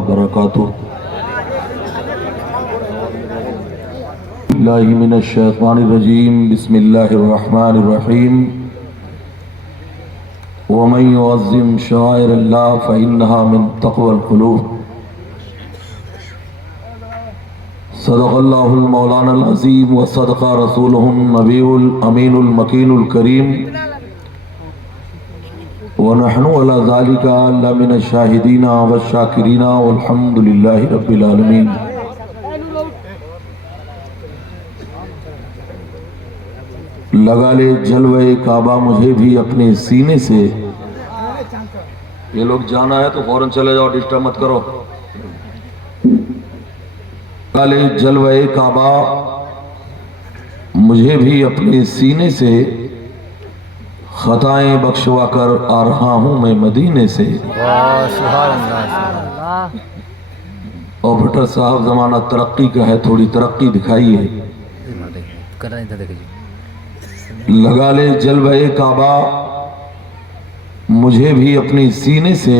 وبرکاتہ اللہ من الشیطان الرجیم بسم اللہ الرحمن الرحیم ومن يعظم شعائر اللہ فإنها من تقوى القلوب صدق اللہ المولانا العظیم وصدق رسولہ النبی الامین المکین الکریم ونحن على ذلك لمن الشاہدین والشاکرین والحمد للہ رب العالمین۔ لگا لے جلوہ کعبہ مجھے بھی اپنے سینے سے۔ یہ لوگ جانا ہے تو فوراً چلے جاؤ، ڈسٹرب مت کرو۔ لگا لے جلوہ کعبہ مجھے بھی اپنے سینے سے، خطائیں بخشوا کر آ رہا ہوں میں مدینے سے۔ اور بھٹر صاحب زمانہ ترقی کا ہے، تھوڑی ترقی دکھائیے۔ لگا لے جلوہ کعبہ مجھے بھی اپنے سینے سے،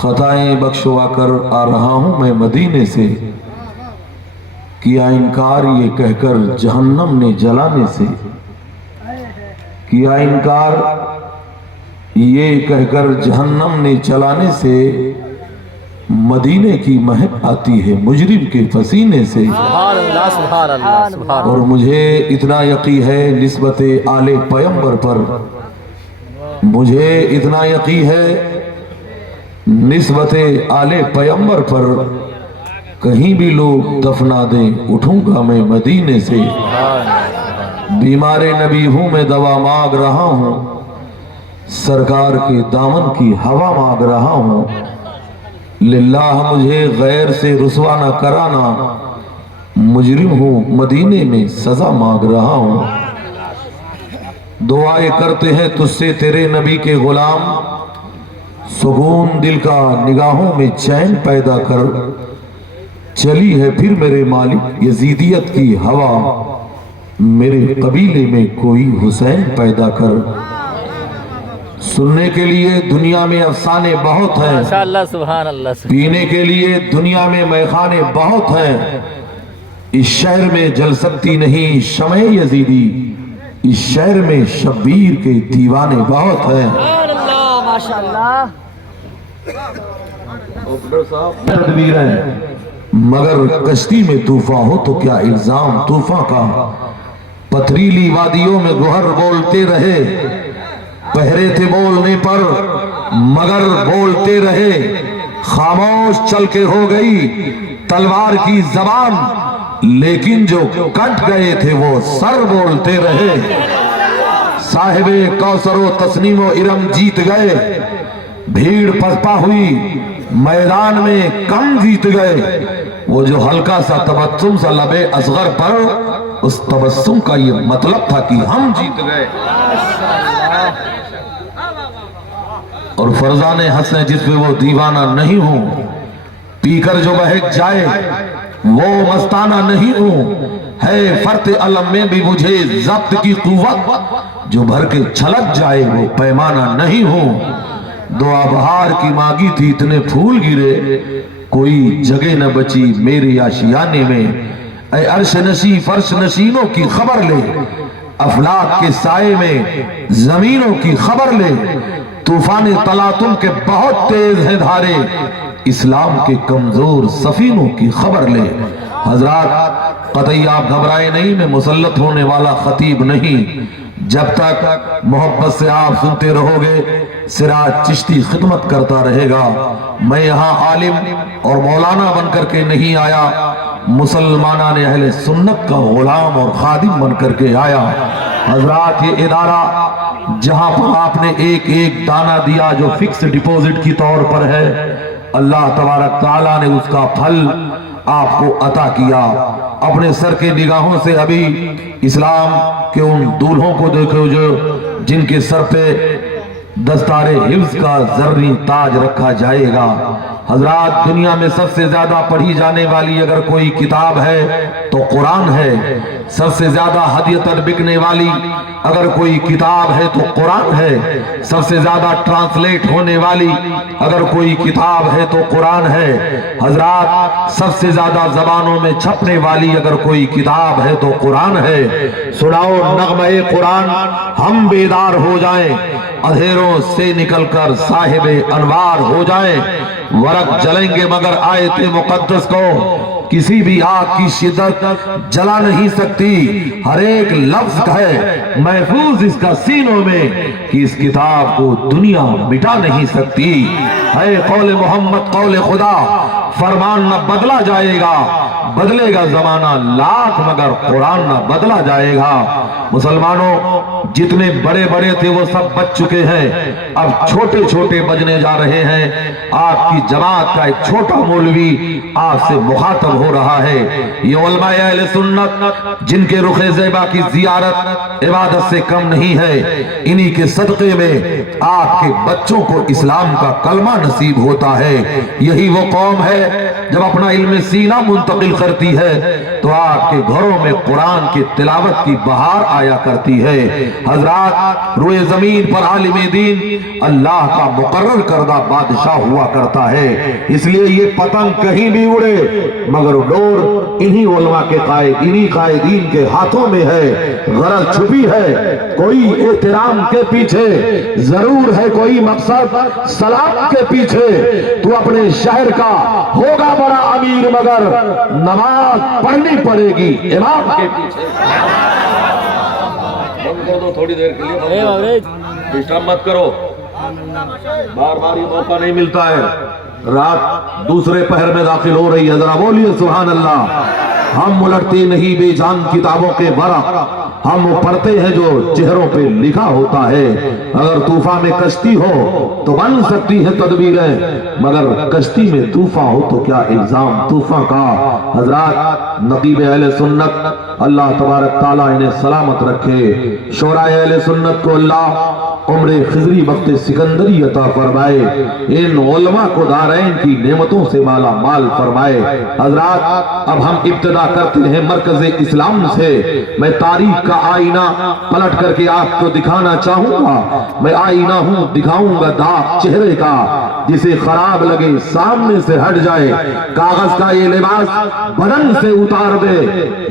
خطائیں بخشوا کر آ رہا ہوں میں مدینے سے۔ کیا انکار یہ کہہ کر جہنم نے جلانے سے، کیا انکار یہ کہہ کر جہنم نے جلانے سے، مدینے کی مہک آتی ہے مجرم کے پسینے سے۔ اور مجھے اتنا یقین ہے نسبت آل پیغمبر پر، مجھے اتنا یقین ہے نسبت آل پیغمبر پر، کہیں بھی لوگ دفنا دیں اٹھوں گا میں مدینے سے۔ بیمار نبی ہوں میں دوا مانگ رہا ہوں، سرکار کے دامن کی ہوا مانگ رہا ہوں۔ للہ مجھے غیر سے رسوا نہ کرانا، مجرم ہوں مدینے میں سزا مانگ رہا ہوں۔ دعائیں کرتے ہیں تجھ سے تیرے نبی کے غلام، سکون دل کا نگاہوں میں چین پیدا کر، چلی ہے پھر میرے مالک یزیدیت کی ہوا، میرے قبیلے میں کوئی حسین پیدا کر۔ سننے کے لیے دنیا میں افسانے بہت ہیں، پینے کے لیے دنیا میں میخانے بہت ہیں، اس شہر میں جل سکتی نہیں شمع یزیدی، اس شہر میں شبیر کے دیوانے بہت ہیں۔ تدبیر ہے مگر کشتی میں طوفان ہو تو کیا الزام طوفان کا، پتریلی وادیوں میں گوہر بولتے رہے، پہرے تھے بولنے پر مگر بولتے رہے، خاموش چل کے ہو گئی تلوار کی زبان، لیکن جو کٹ گئے تھے وہ سر بولتے رہے۔ صاحب کوثر و تسنیم و ارم جیت گئے، بھیڑ پسپا ہوئی میدان میں کم جیت گئے، وہ جو ہلکا سا تبسم سا لبے اصغر پر، اس تبسم کا یہ مطلب تھا کہ ہم جیت گئے۔ اور فرزان حسن جس پہ وہ دیوانہ نہیں ہوں، پی کر جو بہک جائے وہ مستانہ نہیں ہوں، ہے فرط علم میں بھی مجھے ضبط کی قوت، جو بھر کے چھلک جائے وہ پیمانہ نہیں ہوں۔ دعا بہار کی مانگی تھی اتنے پھول گرے، کوئی جگہ نہ بچی میرے آشیانے میں، اے عرش نشی فرش نشینوں کی خبر لے، افلاک کے سائے میں زمینوں کی خبر لے، طوفان تلاطم کے بہت تیز ہیں دھارے، اسلام کے کمزور سفینوں کی خبر لے۔ حضرات قطعی آپ گھبرائے نہیں، میں مسلط ہونے والا خطیب نہیں، جب تک محبت سے آپ سنتے رہو گے سراج چشتی خدمت کرتا رہے گا۔ میں یہاں عالم اور مولانا بن کر کے نہیں آیا، مسلمانان اہل سنت کا غلام اور خادم بن کر کے آیا۔ حضرات یہ ادارہ جہاں پر آپ نے ایک ایک دانہ دیا جو فکس ڈپوزٹ کی طور پر ہے، اللہ تبارک تعالیٰ نے اس کا پھل آپ کو عطا کیا۔ اپنے سر کے نگاہوں سے ابھی اسلام کے ان دولہوں کو دیکھو جو جن کے سر پہ दस्तारे हिफ्ज का जर्री ताज रखा जाएगा। हजरात, दुनिया में सबसे ज्यादा पढ़ी जाने वाली अगर कोई किताब है तो कुरान है। सबसे ज्यादा हदियतन बिकने वाली अगर कोई किताब है तो कुरान है। सबसे ज्यादा ट्रांसलेट होने वाली अगर कोई किताब है तो कुरान है। हजरात, सबसे ज्यादा जबानों में छपने वाली अगर कोई किताब है तो कुरान है। सुनाओ नगमे कुरान, हम बेदार हो जाएं, अंधेरों से निकलकर साहिबे अनवार हो जाएं। वरक जलेंगे मगर आयते मुकद्दस को किसी भी आग की शिद्दत जला नहीं सकती। हर एक लफ्ज है महफूज इसका सीनों में कि इस किताब को दुनिया मिटा नहीं सकती। है कौल मोहम्मद कौल खुदा, फरमान न बदला जाएगा, बदलेगा जमाना लाख मगर कुरान न बदला जाएगा। मुसलमानों, जितने बड़े बड़े थे वो सब बच चुके हैं, अब छोटे छोटे बजने जा रहे हैं। आपकी जमात का एक छोटा मौलवी आपसे मुखातब हो रहा है। ये उलमाए अहले सुन्नत जिनके रुखे ज़ेबा की जियारत इबादत से कम नहीं है, इन्हीं के सदक़े में आपके बच्चों को इस्लाम का कलमा नसीब होता है। यही वो कौम है जब अपना इल्म सीना मुंतकिल करती है तो आपके घरों में कुरान की तिलावत की बहार आया करती है। हजरात, रोए जमीन पर आलिम दीन अल्लाह का मुकर्रर करदा बादशाह हुआ करता है। इसलिए ये पतंग कहीं भी उड़े मगर डोर इन्हीं उलमा के कायद, इन्हीं कायदीन के हाथों में है। गरज छुपी है कोई एहतराम के पीछे, जरूर है कोई मकसद सलाम के पीछे। तू अपने शहर का होगा बड़ा अमीर मगर नमाज पढ़नी पड़ेगी इमाम के पीछे। बंद कर दो थोड़ी देर के लिए, डिस्टर्ब मत करो, बार बार ये मौका नहीं मिलता है। रात दूसरे पहर में दाखिल हो रही है, जरा बोलिए सुभान अल्लाह। हम उलटते नहीं बेजान किताबों के वरक़, हम वो पढ़ते हैं जो चेहरों पे लिखा होता है। अगर तूफा में कश्ती हो तो बन सकती है तदबीरें, मगर कश्ती में तूफा हो तो क्या इल्जाम तूफा का। हजरात, नकीब अहले सुन्नत अल्लाह तबारक ताला इन्हें सलामत रखे। शोराए अहले सुन्नत को अल्लाह उम्र खिजरी वक्त सिकंदरी अता फरमाए। इन उलमा को दारैन की नेमतों से माला माल फरमाए। हजरात, अब हम इब्तिदा करते हैं मरकज़े इस्लाम से। मैं तारीख का आईना पलट करके आपको दिखाना चाहूंगा। मैं आईना हूं, दिखाऊंगा दाग चेहरे का, जिसे खराब लगे सामने से हट जाए। कागज का ये लिबास बदन से उतार दे,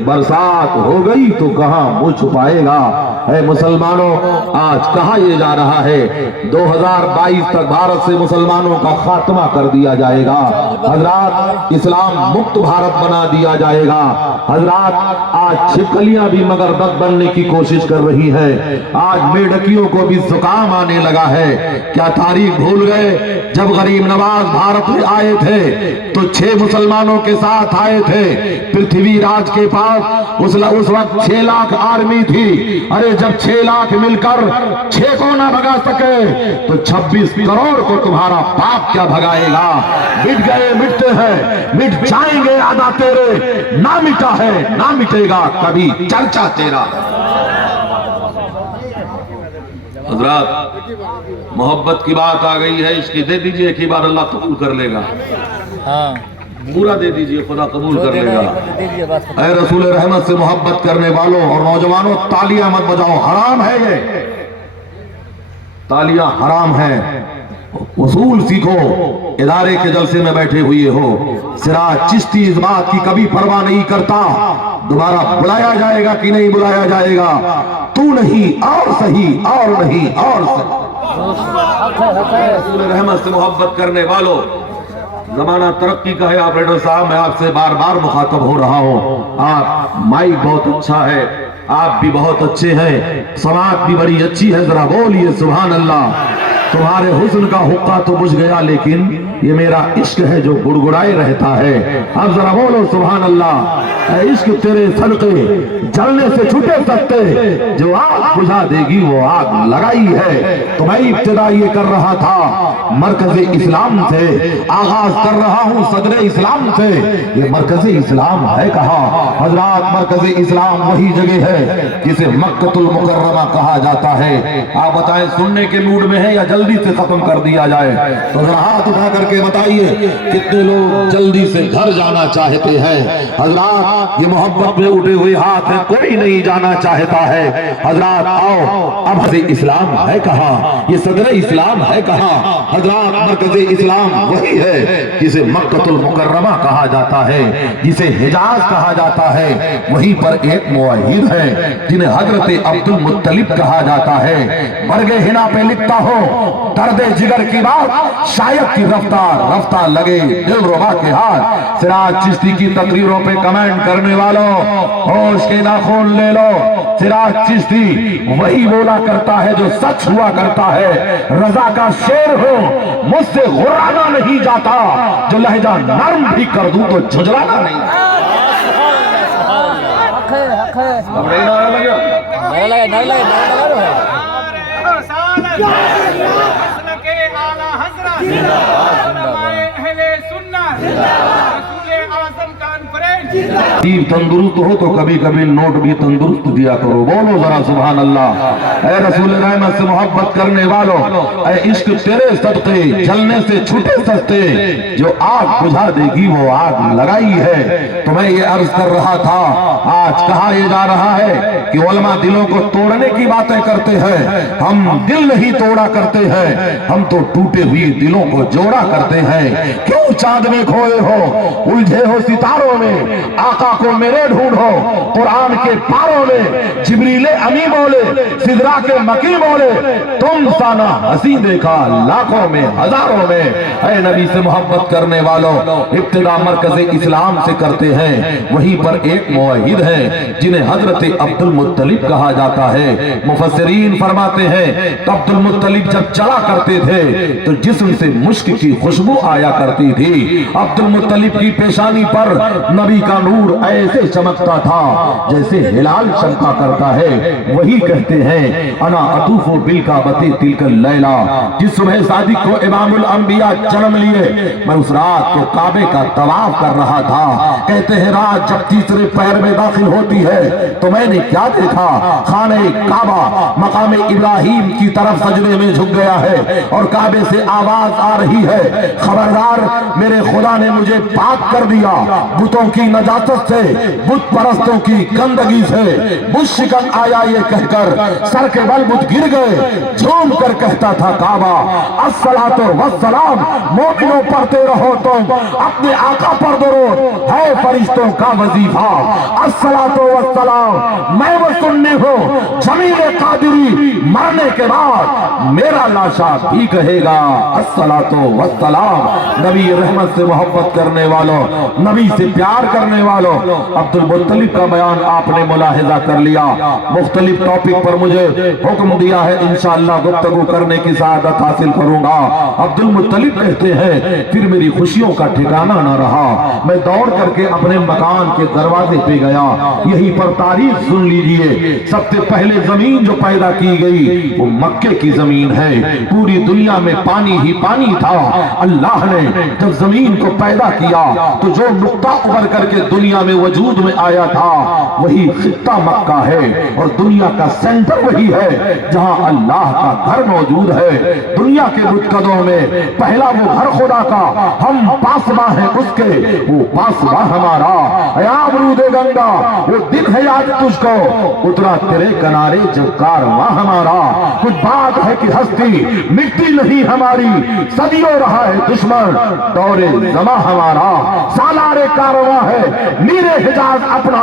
बरसात हो गई तो कहां मुंह छुपाएगा। है मुसलमानों, आज कहा ये जा रहा है 2022 तक भारत से मुसलमानों का खात्मा कर दिया जाएगा। हजरात, इस्लाम मुक्त भारत बना दिया जाएगा। हजरात, आज छिपकलियां भी मगरबत बनने की कोशिश कर रही है। आज मेढकियों को भी जुकाम आने लगा है। क्या तारीख भूल गए जब गरीब नवाज भारत में आए थे तो 6 मुसलमानों के साथ आए थे पृथ्वीराज के पास। उस वक्त 6 लाख आर्मी थी। अरे जब 6 लाख मिलकर 6 को ना भगा सके तो 26 करोड़ को तुम्हारा पाप क्या भगाएगा। मिट गए, मिटते हैं, मिट जाएंगे आदा तेरे, ना मिटा है ना मिटेगा कभी चर्चा तेरा। हजरात, मोहब्बत की बात आ गई है, इसकी दे दीजिए एक ही बार, अल्लाह कबूल कर लेगा। हाँ, पूरा दे दीजिए, खुदा कबूल कर लेगा। ऐ रसूल रहमत से मोहब्बत करने वालों और नौजवानों, तालियां मत बजाओ, हराम है ये, तालियां हराम है। उसूल सीखो, इदारे के जलसे में बैठे हुए हो। सिराज चिश्ती इस बात की कभी परवाह नहीं करता दोबारा बुलाया जाएगा कि नहीं बुलाया जाएगा। तू नहीं और सही, और नहीं और सही। रसूल रहमत से मोहब्बत करने वालों, जमाना तरक्की का है। ऑपरेटर साहब, मैं आपसे बार बार मुखातब हो रहा हूँ। आप माइक बहुत अच्छा है, आप भी बहुत अच्छे हैं, समाज भी बड़ी अच्छी है। जरा बोलिए सुभान अल्लाह। तुम्हारे हुस्न का हुक्का तो बुझ गया, लेकिन یہ میرا عشق ہے جو گڑگڑائے رہتا ہے. اب ذرا بولو سبحان اللہ. اے عشق تیرے صدقے جلنے سے چھٹے سکتے, جو آگ بجھا دے گی وہ آگ لگائی ہے. تو میں ابتدا یہ کر رہا تھا مرکز اسلام سے, آغاز کر رہا ہوں صدر اسلام سے. یہ مرکز اسلام ہے کہاں حضرات؟ مرکز اسلام وہی جگہ ہے جسے مکۃ المکرمہ کہا جاتا ہے. آپ بتائیں سننے کے موڈ میں ہے یا جلدی سے ختم کر دیا جائے؟ تو ذرا ہاتھ اٹھا کر کے بتائیے کتنے لوگ جلدی سے گھر جانا چاہتے ہیں؟ حضرات یہ محبت میں اٹھے ہوئے ہاتھ ہیں, کوئی نہیں جانا چاہتا ہے. حضرات آؤ, اب اسلام ہے کہاں؟ یہ صدر اسلام ہے کہاں؟ حضرات مرکز اسلام وہی ہے جسے مکۃ المکرمہ کہا جاتا ہے, جسے حجاز کہا جاتا ہے. وہیں پر ایک موحد ہے جنہیں حضرت عبد المطلب کہا جاتا ہے. برگے ہنا پہ لکھتا ہو درد جگر کی بات شاید کی رفتہ لگے دل ربا کے ہاتھ. سراج چشتی کی تقریروں پہ کمنٹ کرنے والوں ہوش کے ناخن لے لو. سراج چشتی وہی بولا کرتا ہے جو سچ ہوا کرتا ہے. رضا کا شیر ہو مجھ سے غرانا نہیں جاتا, جو لہجہ نرم بھی کر دوں تو جھجلانا نہیں. تندرست ہو تو کبھی کبھی نوٹ بھی تندرست دیا کرو. بولو ذرا سبحان اللہ. اے رسول رحمت سے محبت کرنے والوں, اے عشق تیرے صدقے جلنے سے چھٹے سستے, جو آگ بجھا دے گی وہ آگ لگائی ہے. تو میں یہ عرض کر رہا تھا آج کہا یہ جا رہا ہے کہ علماء دلوں کو توڑنے کی باتیں کرتے ہیں. ہم دل نہیں توڑا کرتے ہیں, ہم تو ٹوٹے ہوئی دلوں کو جوڑا کرتے ہیں. کیوں چاند میں کھوئے ہو, الجھے ہو ستاروں میں, آقا کو میرے ڈھونڈو. قرآن کے پاروں میں جبریل امی بولے, سدرا کے مکی بولے, تم سانا ہنسی دیکھا لاکھوں میں ہزاروں میں. اے نبی سے محبت کرنے والوں, ابتدا مرکز اسلام سے کرتے ہیں. وہیں پر ایک موحد ہے جنہیں حضرت عبد المطلب کہا جاتا ہے. مفسرین فرماتے ہیں عبد المطلب جب چلا کرتے تھے تو جسم سے مشک کی خوشبو آیا کرتی تھی. عبد المطلب کی پیشانی پر نبی کا نور ایسے چمکتا تھا جیسے ہلال چمکا کرتا ہے. وہی کہتے ہیں انا اطوف بالکعبۃ تلک اللیلہ, جس صبح صادق کو امام الانبیاء جنم لیے میں اس رات کو کعبے کا طواف کر رہا تھا. کہتے ہیں رات جب تیسرے پہر میں داخل ہوتی ہے تو میں نے کیا دیکھا, خانہ کعبہ مقام ابراہیم کی طرف سجدے میں جھک گیا ہے اور کعبے سے آواز آ رہی ہے, خبردار میرے خدا نے مجھے پاک کر دیا بتوں کی نجاست سے, بت پرستوں کی گندگی سے. بت شکن آیا یہ کہہ کر سر کے بل بت گر گئے. جھوم کر کہتا تھا کعبہ الصلاۃ والسلام, مومنوں پڑھتے رہو تم اپنے آقا پر درود, ہے فرشتوں کا وظیفہ الصلاۃ والسلام. میں وہ سننی ہوں جمیل قادری مرنے کے بعد میرا لاشا بھی کہے گا الصلاۃ والسلام. نبی رحمت سے محبت کرنے والوں, نبی سے پیار کرنے والوں, عبد المطلب کا بیان آپ نے ملاحظہ کر لیا. مختلف ٹاپک پر مجھے حکم دیا ہے انشاءاللہ گفتگو کرنے کی سعادت حاصل کروں گا. عبد المطلب کہتے ہیں پھر میری خوشیوں کا ٹھکانہ نہ رہا, میں دوڑ کر کے اپنے مکان کے دروازے پہ گیا. یہیں پر تاریخ سن لیجئے, سب سے پہلے زمین جو پیدا کی گئی وہ مکے کی زمین ہے. پوری دنیا میں پانی ہی پانی تھا. اللہ نے جب زمین کو پیدا کیا تو جو نقطہ ابھر کر کے دنیا میں وجود میں آیا تھا وہی خطہ مکہ ہے, اور دنیا کا سینٹر وہی ہے جہاں اللہ کا گھر موجود ہے. دنیا کے بتکدوں میں پہلا وہ گھر خدا کا, ہم پاسباں ہیں اس کے, وہ پاسباں ہمارا. اے آبرود گنگا وہ دن ہے یاد تجھ کو, اترا تیرے کنارے جو کارواں ہمارا. کچھ بات ہے کہ ہستی مٹی نہیں ہماری, صدیوں رہا ہے دشمن दौरे जमा हमारा, सालारे कारवां है मीरे हिजाज अपना,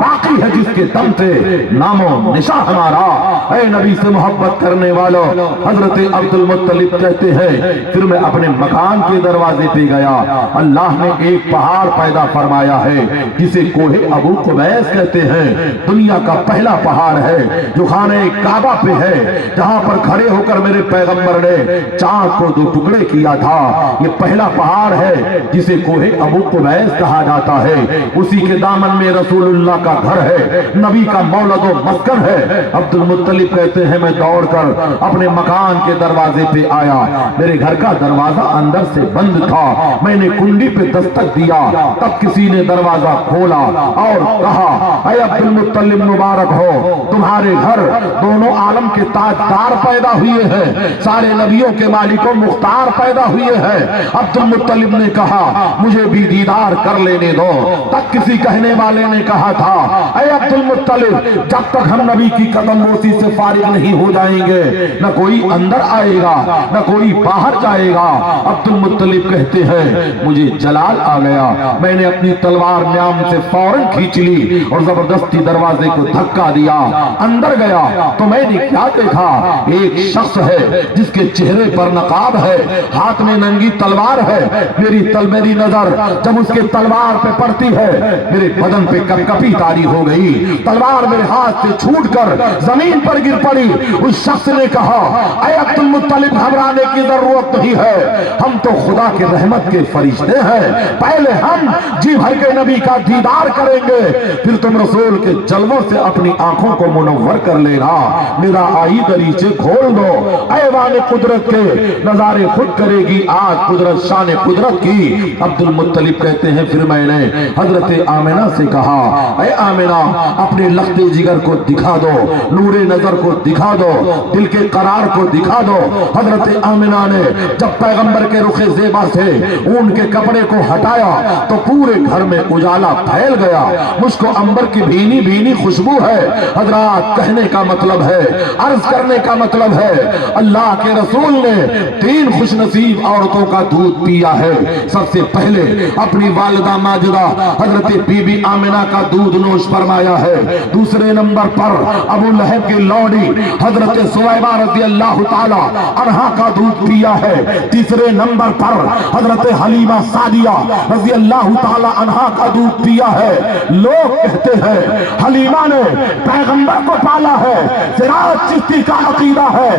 बाकी है जिसके दम से नामो निशा हमारा। ऐ नबी से मोहब्बत करने वालों, हजरत अब्दुल मुत्तलिब कहते हैं फिर मैं अपने मकान के दरवाजे पे गया, अल्लाह ने एक पहाड़ पैदा फरमाया है जिसे कोहे अबू कुबैस कहते हैं। दुनिया का पहला पहाड़ है जो खाने काबा पे है, जहां पर खड़े होकर मेरे पैगंबर ने चांद को दो टुकड़े किया था। ये पहला पहाड़ है जिसे कोहे अबू कुबैस कहा जाता है। उसी के दामन में रसूलुल्लाह का घर है, नबी का मौलद व मस्कन है। अब्दुल मुत्तलिब कहते हैं मैं दौड़कर अपने मकान के दरवाजे पे आया, मेरे घर का दरवाजा अंदर से बंद था। मैंने कुंडी पे दस्तक दिया, तब किसी ने दरवाजा खोला और कहा ऐ अब्दुल मुत्तलिब मुबारक हो, तुम्हारे घर दोनों आलम के ताजदार पैदा हुए हैं, सारे नबियों के मालिकों मुख्तार पैदा हुए हैं। अब्दुल मुत्तलिब ने कहा मुझे भी दीदार कर लेने दो। तब किसी कहने वाले ने कहा था ऐ अब्दुल मुत्तलिब, जब तक हम नबी की कदमबोसी से फारिग नहीं हो जाएंगे न कोई अंदर आएगा न कोई बाहर जाएगा। अब्दुल मुत्तलिब कहते हैं मुझे जलाल आ गया, मैंने अपनी तलवार न्याम से फौरन खींच ली और जबरदस्ती दरवाजे को धक्का दिया। अंदर गया तो मैंने क्या देखा, एक शख्स है जिसके चेहरे पर नकाब है, हाथ में नंगी तलवार है। मेरी नजर जब उसके तलवार पे पड़ती है मेरे बदन पे कपकपी तारी हो गई, तलवार मेरे हाथ से छूटकर जमीन पर गिर पड़ी। उस शख्स ने कहा ऐ अब्दुल मुत्तलिब घबराने की जरूरत नहीं है, हम तो खुदा के रहमत के फरिश्ते हैं, पहले हम जी भर के नबी का दीदार करेंगे, फिर तुम रसूल के जलवों से अपनी आंखों को मुनव्वर कर लेना, मेरा आई दरीचे खोल दो। ऐवान कुदरत के नजारे खुद करेगी आज कुदरत शान कुदरत की। अब्दुल मुत्तलिब कहते हैं फिर मैंने हजरत आमिना से कहा ऐ आमिना, अपने लख्ते जिगर को दिखा दो, नूरे नजर को दिखा दो, दिल के करार को दिखा दो। हजरत आमिना ने जब पैगंबर के रुखे ज़ेबा से ऊन के कपड़े को हटाया तो पूरे घर में उजाला फैल गया, मुझको अंबर की भीनी भीनी खुशबू है। हजरात कहने का मतलब है, अर्ज करने का मतलब है, अल्लाह के रसूल ने 3 खुशनसीब औरतों का दूध पिया है। सबसे पहले अपनी वालिदा माजिदा हजरत बीबी आमिना का दूध नोश फरमाया है। दूसरे नंबर पर अबू लहब की लौड़ी हजरत सुवैबा रज़ी अल्लाह ताला अन्हा का दूध पिया है। तीसरे नंबर पर हजरत हलीमा सादिया रज़ी अल्लाह ताला अन्हा का दूध पिया है। लोग कहते हैं हलीमा ने पैगंबर को पाला है, सिराज चिश्ती का अकीदा है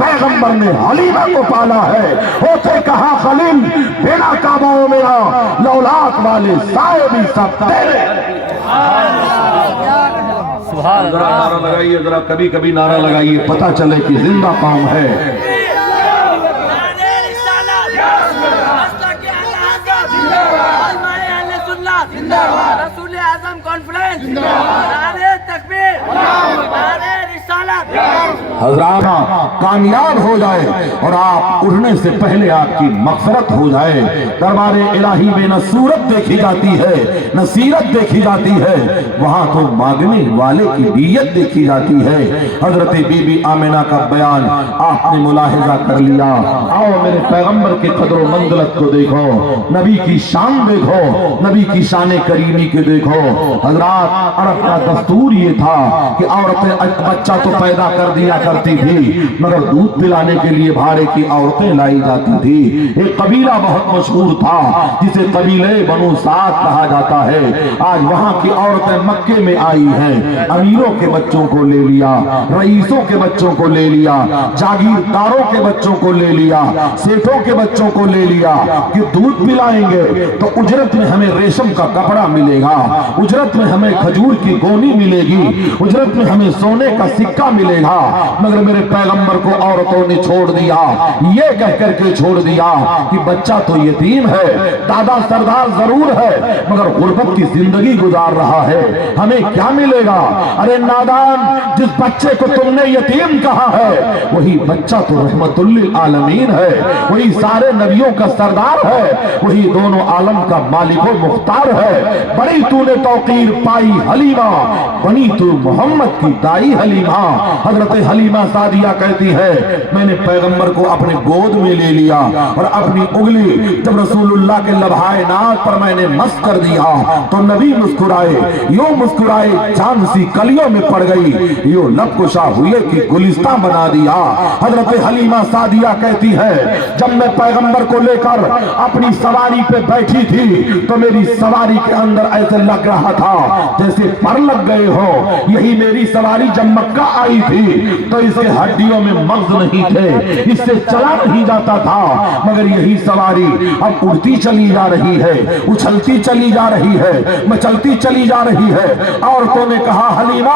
पैगंबर ने हलीमा को पाला है। होते कहा खलील बिना काबाओं में लौलाक वाले साए भी सब तेरे। जरा नारा लगाइए, जरा कभी कभी नारा लगाइए, पता चले कि जिंदा कौम है। रसूल आज़म कॉन्फ्रेंस, नारे तकबीर, नारे रिसालत। हजरात कामयाब हो जाए और आप उठने से पहले आपकी मग़फ़िरत हो जाए। दरबारे इलाही में न सूरत देखी जाती है न सीरत देखी जाती है, वहां तो मांगने वाले की नीयत देखी जाती है। हजरत बीबी आमिना का बयान आपने मुलाहिजा कर लिया। आओ मेरे पैगंबर के कदर मंज़िलत को देखो, नबी की शान देखो, नबी की शान करीमी के देखो। हजरात अरब का दस्तूर ये था कि औरतें बच्चा तो पैदा कर दिया करती थी मगर दूध पिलाने के लिए भाड़े की औरतें लाई जाती थी। एक कबीला बहुत मशहूर था जिसे कबीले बनु साद कहा जाता है। आज वहां की औरतें मक्के में आई हैं, अमीरों के बच्चों को ले लिया, रईसों के बच्चों को ले लिया, जागीरदारों के बच्चों को ले लिया, सेठों के बच्चों को ले लिया कि दूध पिलाएंगे तो उजरत में हमें रेशम का कपड़ा मिलेगा, उजरत में हमें खजूर की गोनी मिलेगी, उजरत में हमें सोने का सिक्का मिलेगा। मगर मेरे पैगंबर को औरतों ने छोड़ दिया, ये कह करके छोड़ दिया कि बच्चा तो यतीम है, दादा सरदार जरूर है मगर गुर्बत की जिंदगी गुजार रहा है, हमें क्या मिलेगा। अरे नादान, जिस बच्चे को तुमने यतीम कहा है वही बच्चा तो रहमतुल लिल आलमीन है, वही सारे नबियों का सरदार है, वही दोनों आलम का मालिक व मुख्तार है। बड़ी तूने तौकीर पाई हलीमा, बनी तू मोहम्मद की दाई हलीमा। देखा। हजरत हलीमा सादिया कहती है मैंने पैगंबर को अपने गोद में ले लिया और अपनी उंगली जब रसूलुल्लाह के लबहाए नाक पर मैंने मस कर दिया तो नबी मुस्कुराए, यूं मुस्कुराए चांद सी कलियों में पड़ गई, यूं लब कुशा हुए कि गुलिस्तां बना दिया। हजरत हलीमा सादिया कहती है जब मैं पैगंबर को लेकर अपनी सवारी पे बैठी थी तो मेरी सवारी के अंदर ऐसे लग रहा था जैसे पर लग गए हो। यही मेरी सवारी जब मक्का आई थी तो इसके हड्डियों में मग्ज नहीं थे, इससे चला नहीं जाता था, मगर यही सवारी अब उड़ती चली जा रही है, उछलती चली जा रही है, मचलती चली जा रही है। औरतों ने कहा हलीमा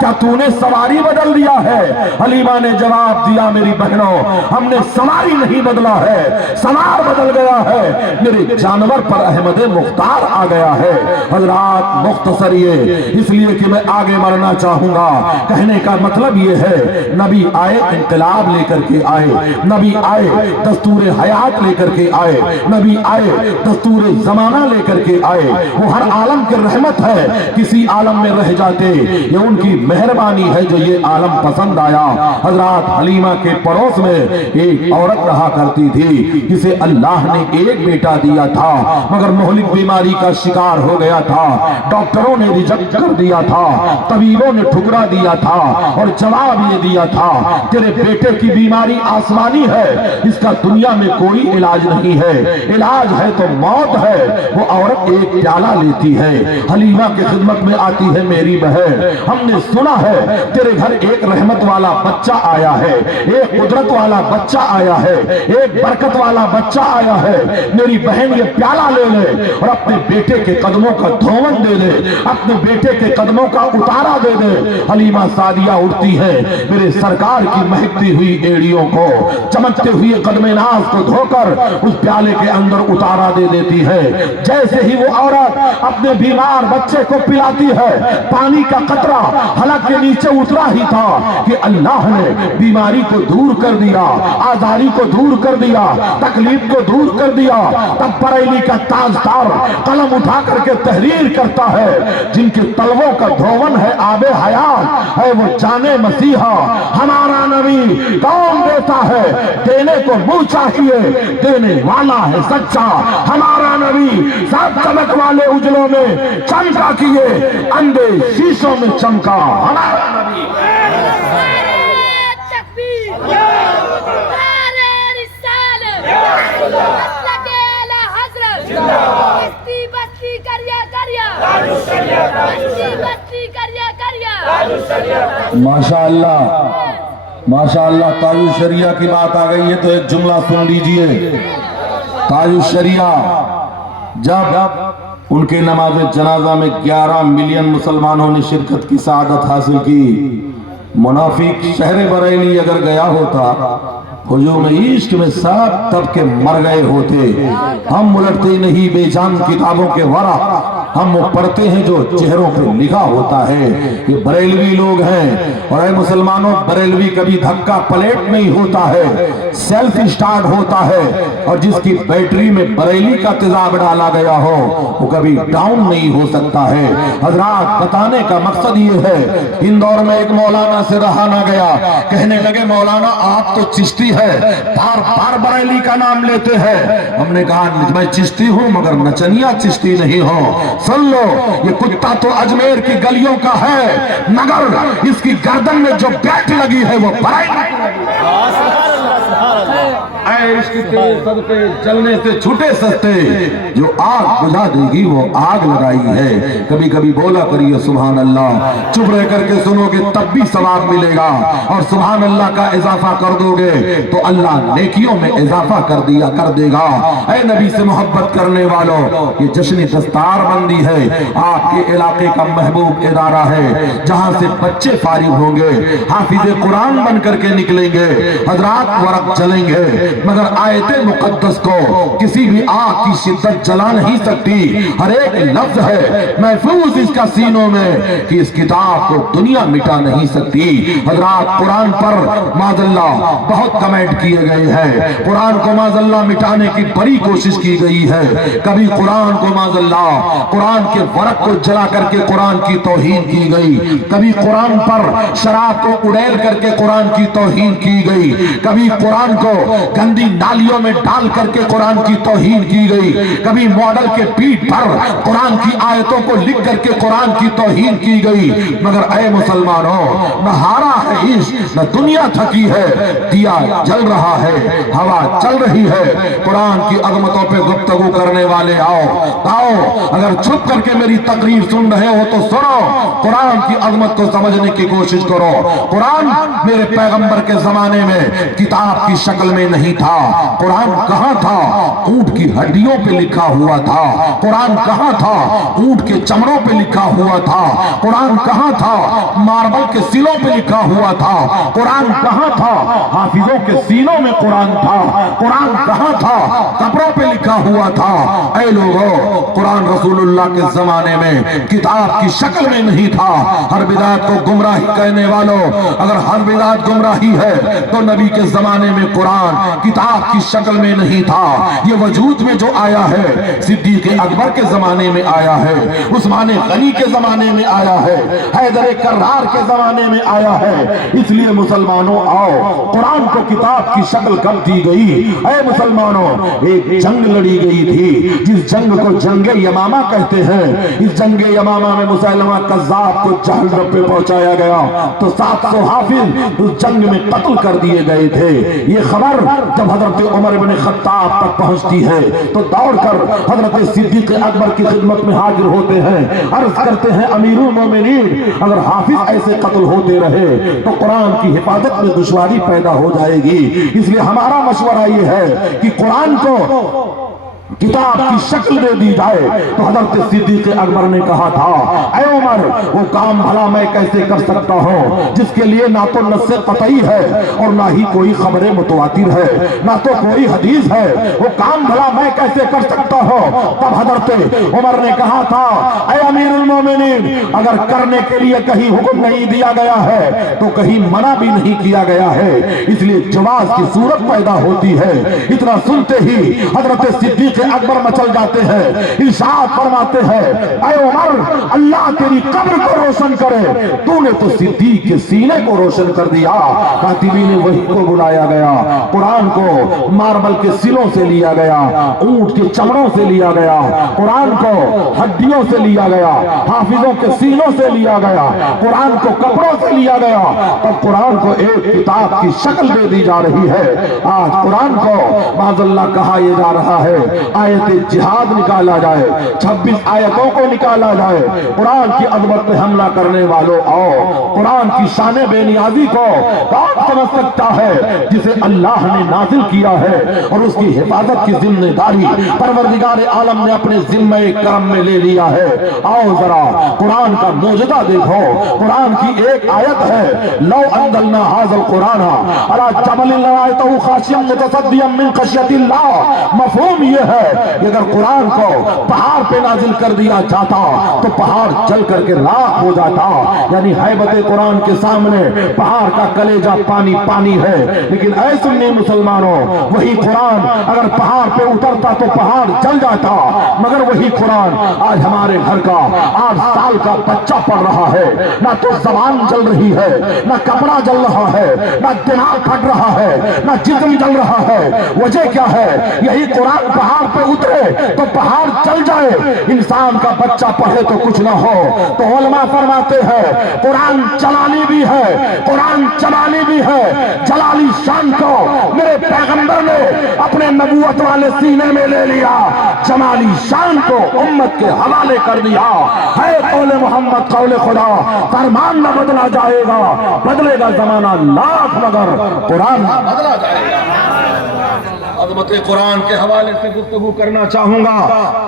क्या तूने सवारी बदल दिया है? हलीमा ने जवाब दिया मेरी बहनों हमने सवारी नहीं बदला है, सवार बदल गया है, मेरे जानवर पर अहमद मुख्तार आ गया है। हजरात मुख्तसर ये इसलिए कि मैं आगे मरना चाहूंगा, कहने का मतलब ये है नबी आए इंकलाब लेकर के आए, नबी आए दस्तूर हयात लेकर के आए, नबी आए दस्तूर जमाना लेकर के आए। वो हर आलम के रहमत है, किसी आलम में रह जाते ये उनकी मेहरबानी है जो ये आलम पसंद आया। हजरात हलीमा के पड़ोस में एक औरत रहा करती थी जिसे अल्लाह ने एक बेटा दिया था मगर मोहलिक बीमारी का शिकार हो गया था, डॉक्टरों ने रिजेक्ट कर दिया था, तबीबों ने ठुकरा दिया था और जवाब ये दिया था तेरे बेटे की बीमारी आसमानी है, इसका दुनिया में कोई इलाज नहीं है, इलाज है तो मौत है। वो औरत एक प्याला लेती है, हलीमा की खिदमत में आती है मेरी बहन हमने सुना है तेरे घर एक रहमत वाला बच्चा आया है, एक कुदरत वाला बच्चा आया है, एक बरकत वाला बच्चा आया है, मेरी बहन ये प्याला ले ले और अपने बेटे के कदमों का धोवन दे दे, अपने बेटे के कदमों का उतारा दे दे। हलीमा सादिया उठती है मेरे सरकार की महकती हुई एड़ियों को चमकते हुए कदमे नाज को धोकर उस प्याले के अंदर उतारा दे देती है। जैसे ही वो औरत अपने बीमार बच्चे को पिलाती है पानी का कतरा हलक के नीचे उतरा ही था कि अल्लाह ने बीमारी को दूर कर दिया, आजारी को दूर कर दिया, तकलीफ को दूर कर दिया। तब बरेली का ताजदार कलम उठा करके तहरीर करता है जिनके तलवों का धोवन है आबे हयात है वो जाने मसीहा। हमारा नबी कौन देता है देने को मुंह चाहिए, देने वाला है सच्चा। हमारा नबी सात चमक वाले उजलों में चमका किए, अंधे शीशों में चमका। हमारा नबी माशाअल्लाह माशाअल्लाह ताजुश शरिया की बात आ गई है तो एक जुमला सुन लीजिए। ताजुश शरिया जब उनके नमाज जनाजा में 11 मिलियन मुसलमानों ने शिरकत की सआदत हासिल की, मुनाफिक शहर बरेली अगर गया होता हुजूम इश्क में सब तबके मर गए होते। हम उलटते नहीं बेजान किताबों के वरा, हम वो पढ़ते हैं जो चेहरों पे लिखा होता है। ये बरेलवी लोग हैं और ऐ मुसलमानों बरेलवी कभी धक्का पलट नहीं होता है, सेल्फ स्टार्ट होता है और जिसकी बैटरी में बरेली का तेजाब डाला गया हो वो कभी डाउन नहीं हो सकता है। हजरात बताने का मकसद ये है, इंदौर में एक मौलाना से रहा ना गया, कहने लगे मौलाना आप तो चिश्ती है, बार बार बरेली का नाम लेते हैं। हमने कहा मैं चिश्ती हूं मगर नचनिया चिश्ती नहीं हूं। सुन लो ये कुत्ता तो अजमेर की गलियों का है मगर इसकी गर्दन में जो बैठ लगी है वो सदके जलने से छूटे सस्ते, जो आग बुझा देगी वो आग लगाई है। कभी कभी बोला करिए सुभान अल्लाह, चुप रह करके सुनोगे तब भी सवाब मिलेगा और सुभान अल्लाह का इजाफा कर दोगे तो अल्लाह नेकियों में इजाफा कर देगा। ऐ नबी से मोहब्बत करने वालों ये जश्न दस्तार बंदी है, आपके इलाके का महबूब इदारा है जहां से बच्चे फारिग होंगे, हाफिज कुरान बन करके निकलेंगे, हजरात वरक चलेंगे, مگر آیت مقدس کو کسی بھی آگ کی شدت جلا نہیں سکتی. ہر ایک لفظ ہے محفوظ اس کا سینوں میں کہ اس کتاب کو دنیا مٹا نہیں سکتی. حضرات قرآن پر معذاللہ بہت کمنٹ کیے گئے ہیں. قرآن کو معذاللہ مٹانے کی بڑی کوشش کی گئی ہے. کبھی قرآن کو معذاللہ قرآن کے ورق کو جلا کر کے قرآن کی توہین کی گئی. کبھی قرآن پر شراب کو اڑیل کر کے قرآن کی توہین کی گئی. کبھی قرآن کو گندی نالیوں میں ڈال کر کے قرآن کی توہین کی گئی. کبھی ماڈل کے پیٹ پر قرآن کی آیتوں کو لکھ کر کے قرآن کی توہین کی گئی. مگر اے مسلمانوں، نہ ہارا ہے عشق، نہ دنیا تھکی ہے. دیا جل رہا ہے، ہوا چل رہی ہے. قرآن کی عظمتوں پہ گفتگو کرنے والے آؤ. اگر چھپ کر کے میری تقریر سن رہے ہو تو سنو. قرآن کی عظمت کو سمجھنے کی کوشش کرو. قرآن میرے پیغمبر کے زمانے میں کتاب کی شکل میں نہیں تھا. قرآن کہاں تھا؟ اونٹ کی ہڈیوں پہ لکھا ہوا تھا. قرآن کہاں تھا؟ اونٹ کے چمڑوں پہ لکھا ہوا تھا. قرآن کہاں تھا؟ ماربل کے سلوں پہ لکھا ہوا تھا. قرآن کہاں تھا؟ حافظوں کے سینوں میں قرآن تھا. قرآن کہاں تھا؟ قبروں پہ لکھا ہوا تھا. اے لوگوں، قرآن رسول اللہ کے زمانے میں کتاب کی شکل میں نہیں تھا. ہر بدعت کو گمراہی کہنے والوں، اگر ہر بدعت گمراہی ہے تو نبی کے زمانے میں قرآن کتاب کی شکل میں نہیں تھا. یہ وجود میں جو آیا ہے صدیق اکبر کے زمانے میں آیا ہے، عثمان غنی کے زمانے میں آیا ہے، حیدر کرار کے زمانے میں آیا ہے. اس لیے مسلمانوں آؤ، قرآن کو کتاب کی شکل کب دی گئی؟ اے مسلمانوں، ایک جنگ لڑی گئی تھی جس جنگ کو جنگ یمامہ کہتے ہیں. اس جنگ یمامہ میں مسلمہ کذاب کو جہنم پہ پہنچایا گیا تو 700 حافظ اس جنگ میں قتل کر دیے گئے تھے. یہ خبر جب حضرت عمر بن خطاب تک پہنچتی ہے تو دوڑ کر حضرت صدیق اکبر کی خدمت میں حاضر ہوتے ہیں. عرض کرتے ہیں امیر المومنین، اگر حافظ ایسے قتل ہوتے رہے تو قرآن کی حفاظت میں دشواری پیدا ہو جائے گی. اس لیے ہمارا مشورہ یہ ہے کہ قرآن کو کتاب کی شکل دے دی جائے. تو حضرت صدیق اکبر نے کہا تھا، اے عمر، وہ کام بھلا میں کیسے کر سکتا ہوں جس کے لیے نہ تو نص قطعی ہے اور نہ ہی کوئی خبر متواتر ہے، نہ تو کوئی حدیث ہے. وہ کام بھلا میں کیسے کر سکتا ہوں؟ تب حضرت عمر نے کہا تھا، اے امیر المومنین، اگر کرنے کے لیے کہیں حکم نہیں دیا گیا ہے تو کہیں منع بھی نہیں کیا گیا ہے، اس لیے جواز کی صورت پیدا ہوتی ہے. اتنا سنتے ہی حضرت صدیق اکبر مچل جاتے ہیں، ارشاد فرماتے ہیں، اے عمر، اللہ تیری قبر کو روشن کرے، تو نے تو صدیق کے سینے کو روشن کر دیا. کاتبین وحی کو بلایا گیا، قرآن کو ماربل کے سلوں سے لیا گیا، اونٹ کے چمڑوں سے لیا گیا، قرآن کو ہڈیوں سے لیا گیا، حافظوں کے سینوں سے لیا گیا، قرآن کو کپڑوں سے لیا گیا. تب قرآن کو ایک کتاب کی شکل دے دی جا رہی ہے. آج قرآن کو معاذاللہ کہا یہ جا رہا ہے آیت جہاد نکالا جائے، 26 آیتوں کو نکالا جائے. قرآن کی عظمت پہ حملہ کرنے والوں آؤ، قرآن کی شان بے نیازی کو کون سمجھ سکتا ہے جسے اللہ نے نازل کیا ہے اور اس کی حفاظت کی ذمہ داری پروردگار عالم نے اپنے ذمہ کرم میں لے لیا ہے. آؤ ذرا قرآن کا معجزہ دیکھو. قرآن کی ایک آیت ہے، لو انزلنا ھذا القرآن علی جبل لرأیتہ خاشعا متصدعا من خشیۃ اللہ. مفہوم یہ ہے کہ اگر قرآن کو پہاڑ پہ نازل کر دیا جاتا تو پہاڑ جل کر کے راکھ ہو جاتا. یعنی ہیبت قرآن کے سامنے پہاڑ کا کلیجہ پانی پانی ہے. لیکن اے سنی مسلمانوں، وہی قرآن اگر پہاڑ پہ اترتا تو پہاڑ جل جاتا. مگر وہی قرآن آج ہمارے گھر کا 8 سال کا بچہ پڑھ رہا ہے، نہ تو زبان جل رہی ہے، نہ کپڑا جل رہا ہے، نہ دماغ پھٹ رہا ہے، نہ جسم جل رہا ہے. وجہ کیا ہے؟ یہی قرآن پہاڑ پہ اترے تو پہاڑ چل جائے. انسان کا بچہ پڑھے تو کچھ نہ ہو. تو علماء فرماتے ہیں قرآن جلالی بھی ہے، قرآن جلالی بھی ہے. جلالی شان کو میرے پیغمبر نے اپنے نبوت والے سینے میں لے لیا، جمالی شان کو امت کے حوالے کر دیا. ہے قول محمد قول خدا، فرمان نہ بدلا جائے گا، بدلے گا زمانہ لاکھ مگر قرآن نہ بدلا جائے گا. اب عظمت قرآن کے حوالے سے گفتگو کرنا چاہوں گا،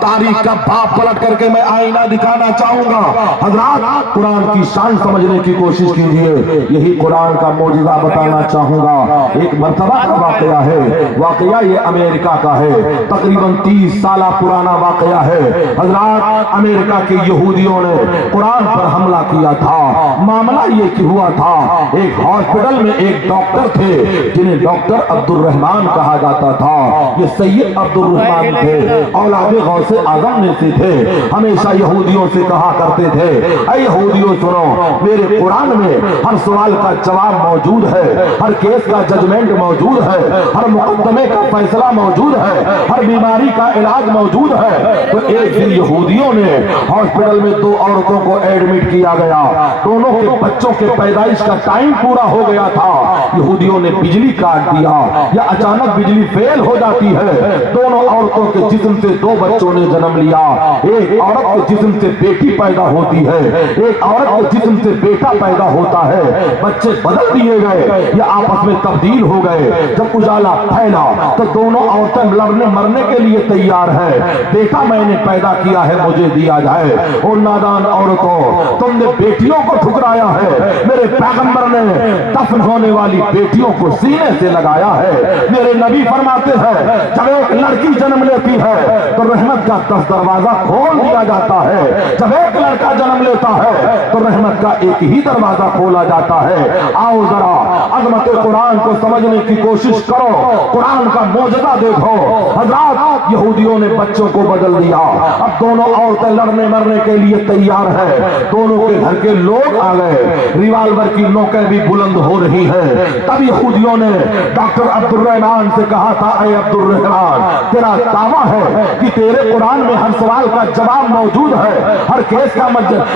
تاریخ کا باب پلٹ کر کے میں آئینہ دکھانا چاہوں گا۔ حضرات قرآن کی شان سمجھنے کی کوشش کیجئے، یہی قرآن کا معجزہ بتانا چاہوں گا۔ ایک مرتبہ کا واقعہ ہے، واقعہ یہ امریکہ کا ہے، تقریباً 30 سالہ پرانا واقعہ ہے۔ حضرات امریکہ کے یہودیوں نے قرآن پر حملہ کیا تھا۔ معاملہ یہ کہ ہوا تھا، ایک ہاسپٹل میں ایک ڈاکٹر تھے جنہیں ڈاکٹر عبد الرحمن کہا جاتا تھا۔ یہ سید عبد الرحمن تھے، اولاد غوث اعظم میں سے تھے۔ ہمیشہ یہودیوں سے کہا کرتے تھے، اے یہودیوں سنو، میرے قرآن میں ہر سوال کا جواب موجود ہے، ہر کیس کا ججمنٹ موجود ہے، ہر مقدمے کا فیصلہ موجود ہے، ہر بیماری کا علاج موجود ہے۔ تو ایک دن یہودیوں نے ہاسپٹل میں 2 عورتوں کو ایڈمٹ کیا گیا، دونوں کے بچوں کے پیدائش کا ٹائم پورا ہو گیا تھا۔ یہودیوں نے بجلی کاٹ دیا، یا اچانک بجلی فیل ہو جاتی ہے۔ دونوں عورتوں کے جسم سے 2 بچوں نے جنم لیا، ایک عورت کے جسم سے بیٹی پیدا ہوتی ہے، ایک عورت کے جسم سے بیٹا پیدا ہوتا ہے۔ بچے بدل دیے گئے یا آپس میں تبدیل ہو گئے۔ جب اجالا پھیلا تو دونوں عورتیں لڑنے مرنے کے لیے تیار ہے۔ بیٹا میں نے پیدا کیا ہے، مجھے دیا جائے۔ اور نادان عورتوں، تم نے بیٹیوں کو ٹھکرایا ہے، میرے پیغمبر نے دفن ہونے والی بیٹیوں کو سینے سے لگایا ہے۔ میرے نبی فرماتے ہیں، جب ایک لڑکی جنم لیتی ہے تو رحمت کا 10 دروازہ کھول دیا جاتا ہے، جب ایک لڑکا جنم لیتا ہے تو رحمت کا ایک ہی دروازہ کھولا جاتا ہے۔ آؤ ذرا عظمت قرآن کو سمجھنے کی کوشش کرو، قرآن کا معجزہ دیکھو۔ حضرات یہودیوں نے بچوں کو بدل دیا، اب دونوں عورتیں لڑنے مرنے کے لیے تیار ہے۔ دونوں کے گھر کے لوگ آ گئے، ریوالور کی نوکیں بھی بلند ہو رہی ہیں۔ تب یہودیوں نے ڈاکٹر عبد الرحمن سے کہا تھا، اے عبد الرحمن، تیرا دعویٰ ہے کہ تیرے قرآن میں ہر سوال کا جواب موجود ہے، ہر کیس کا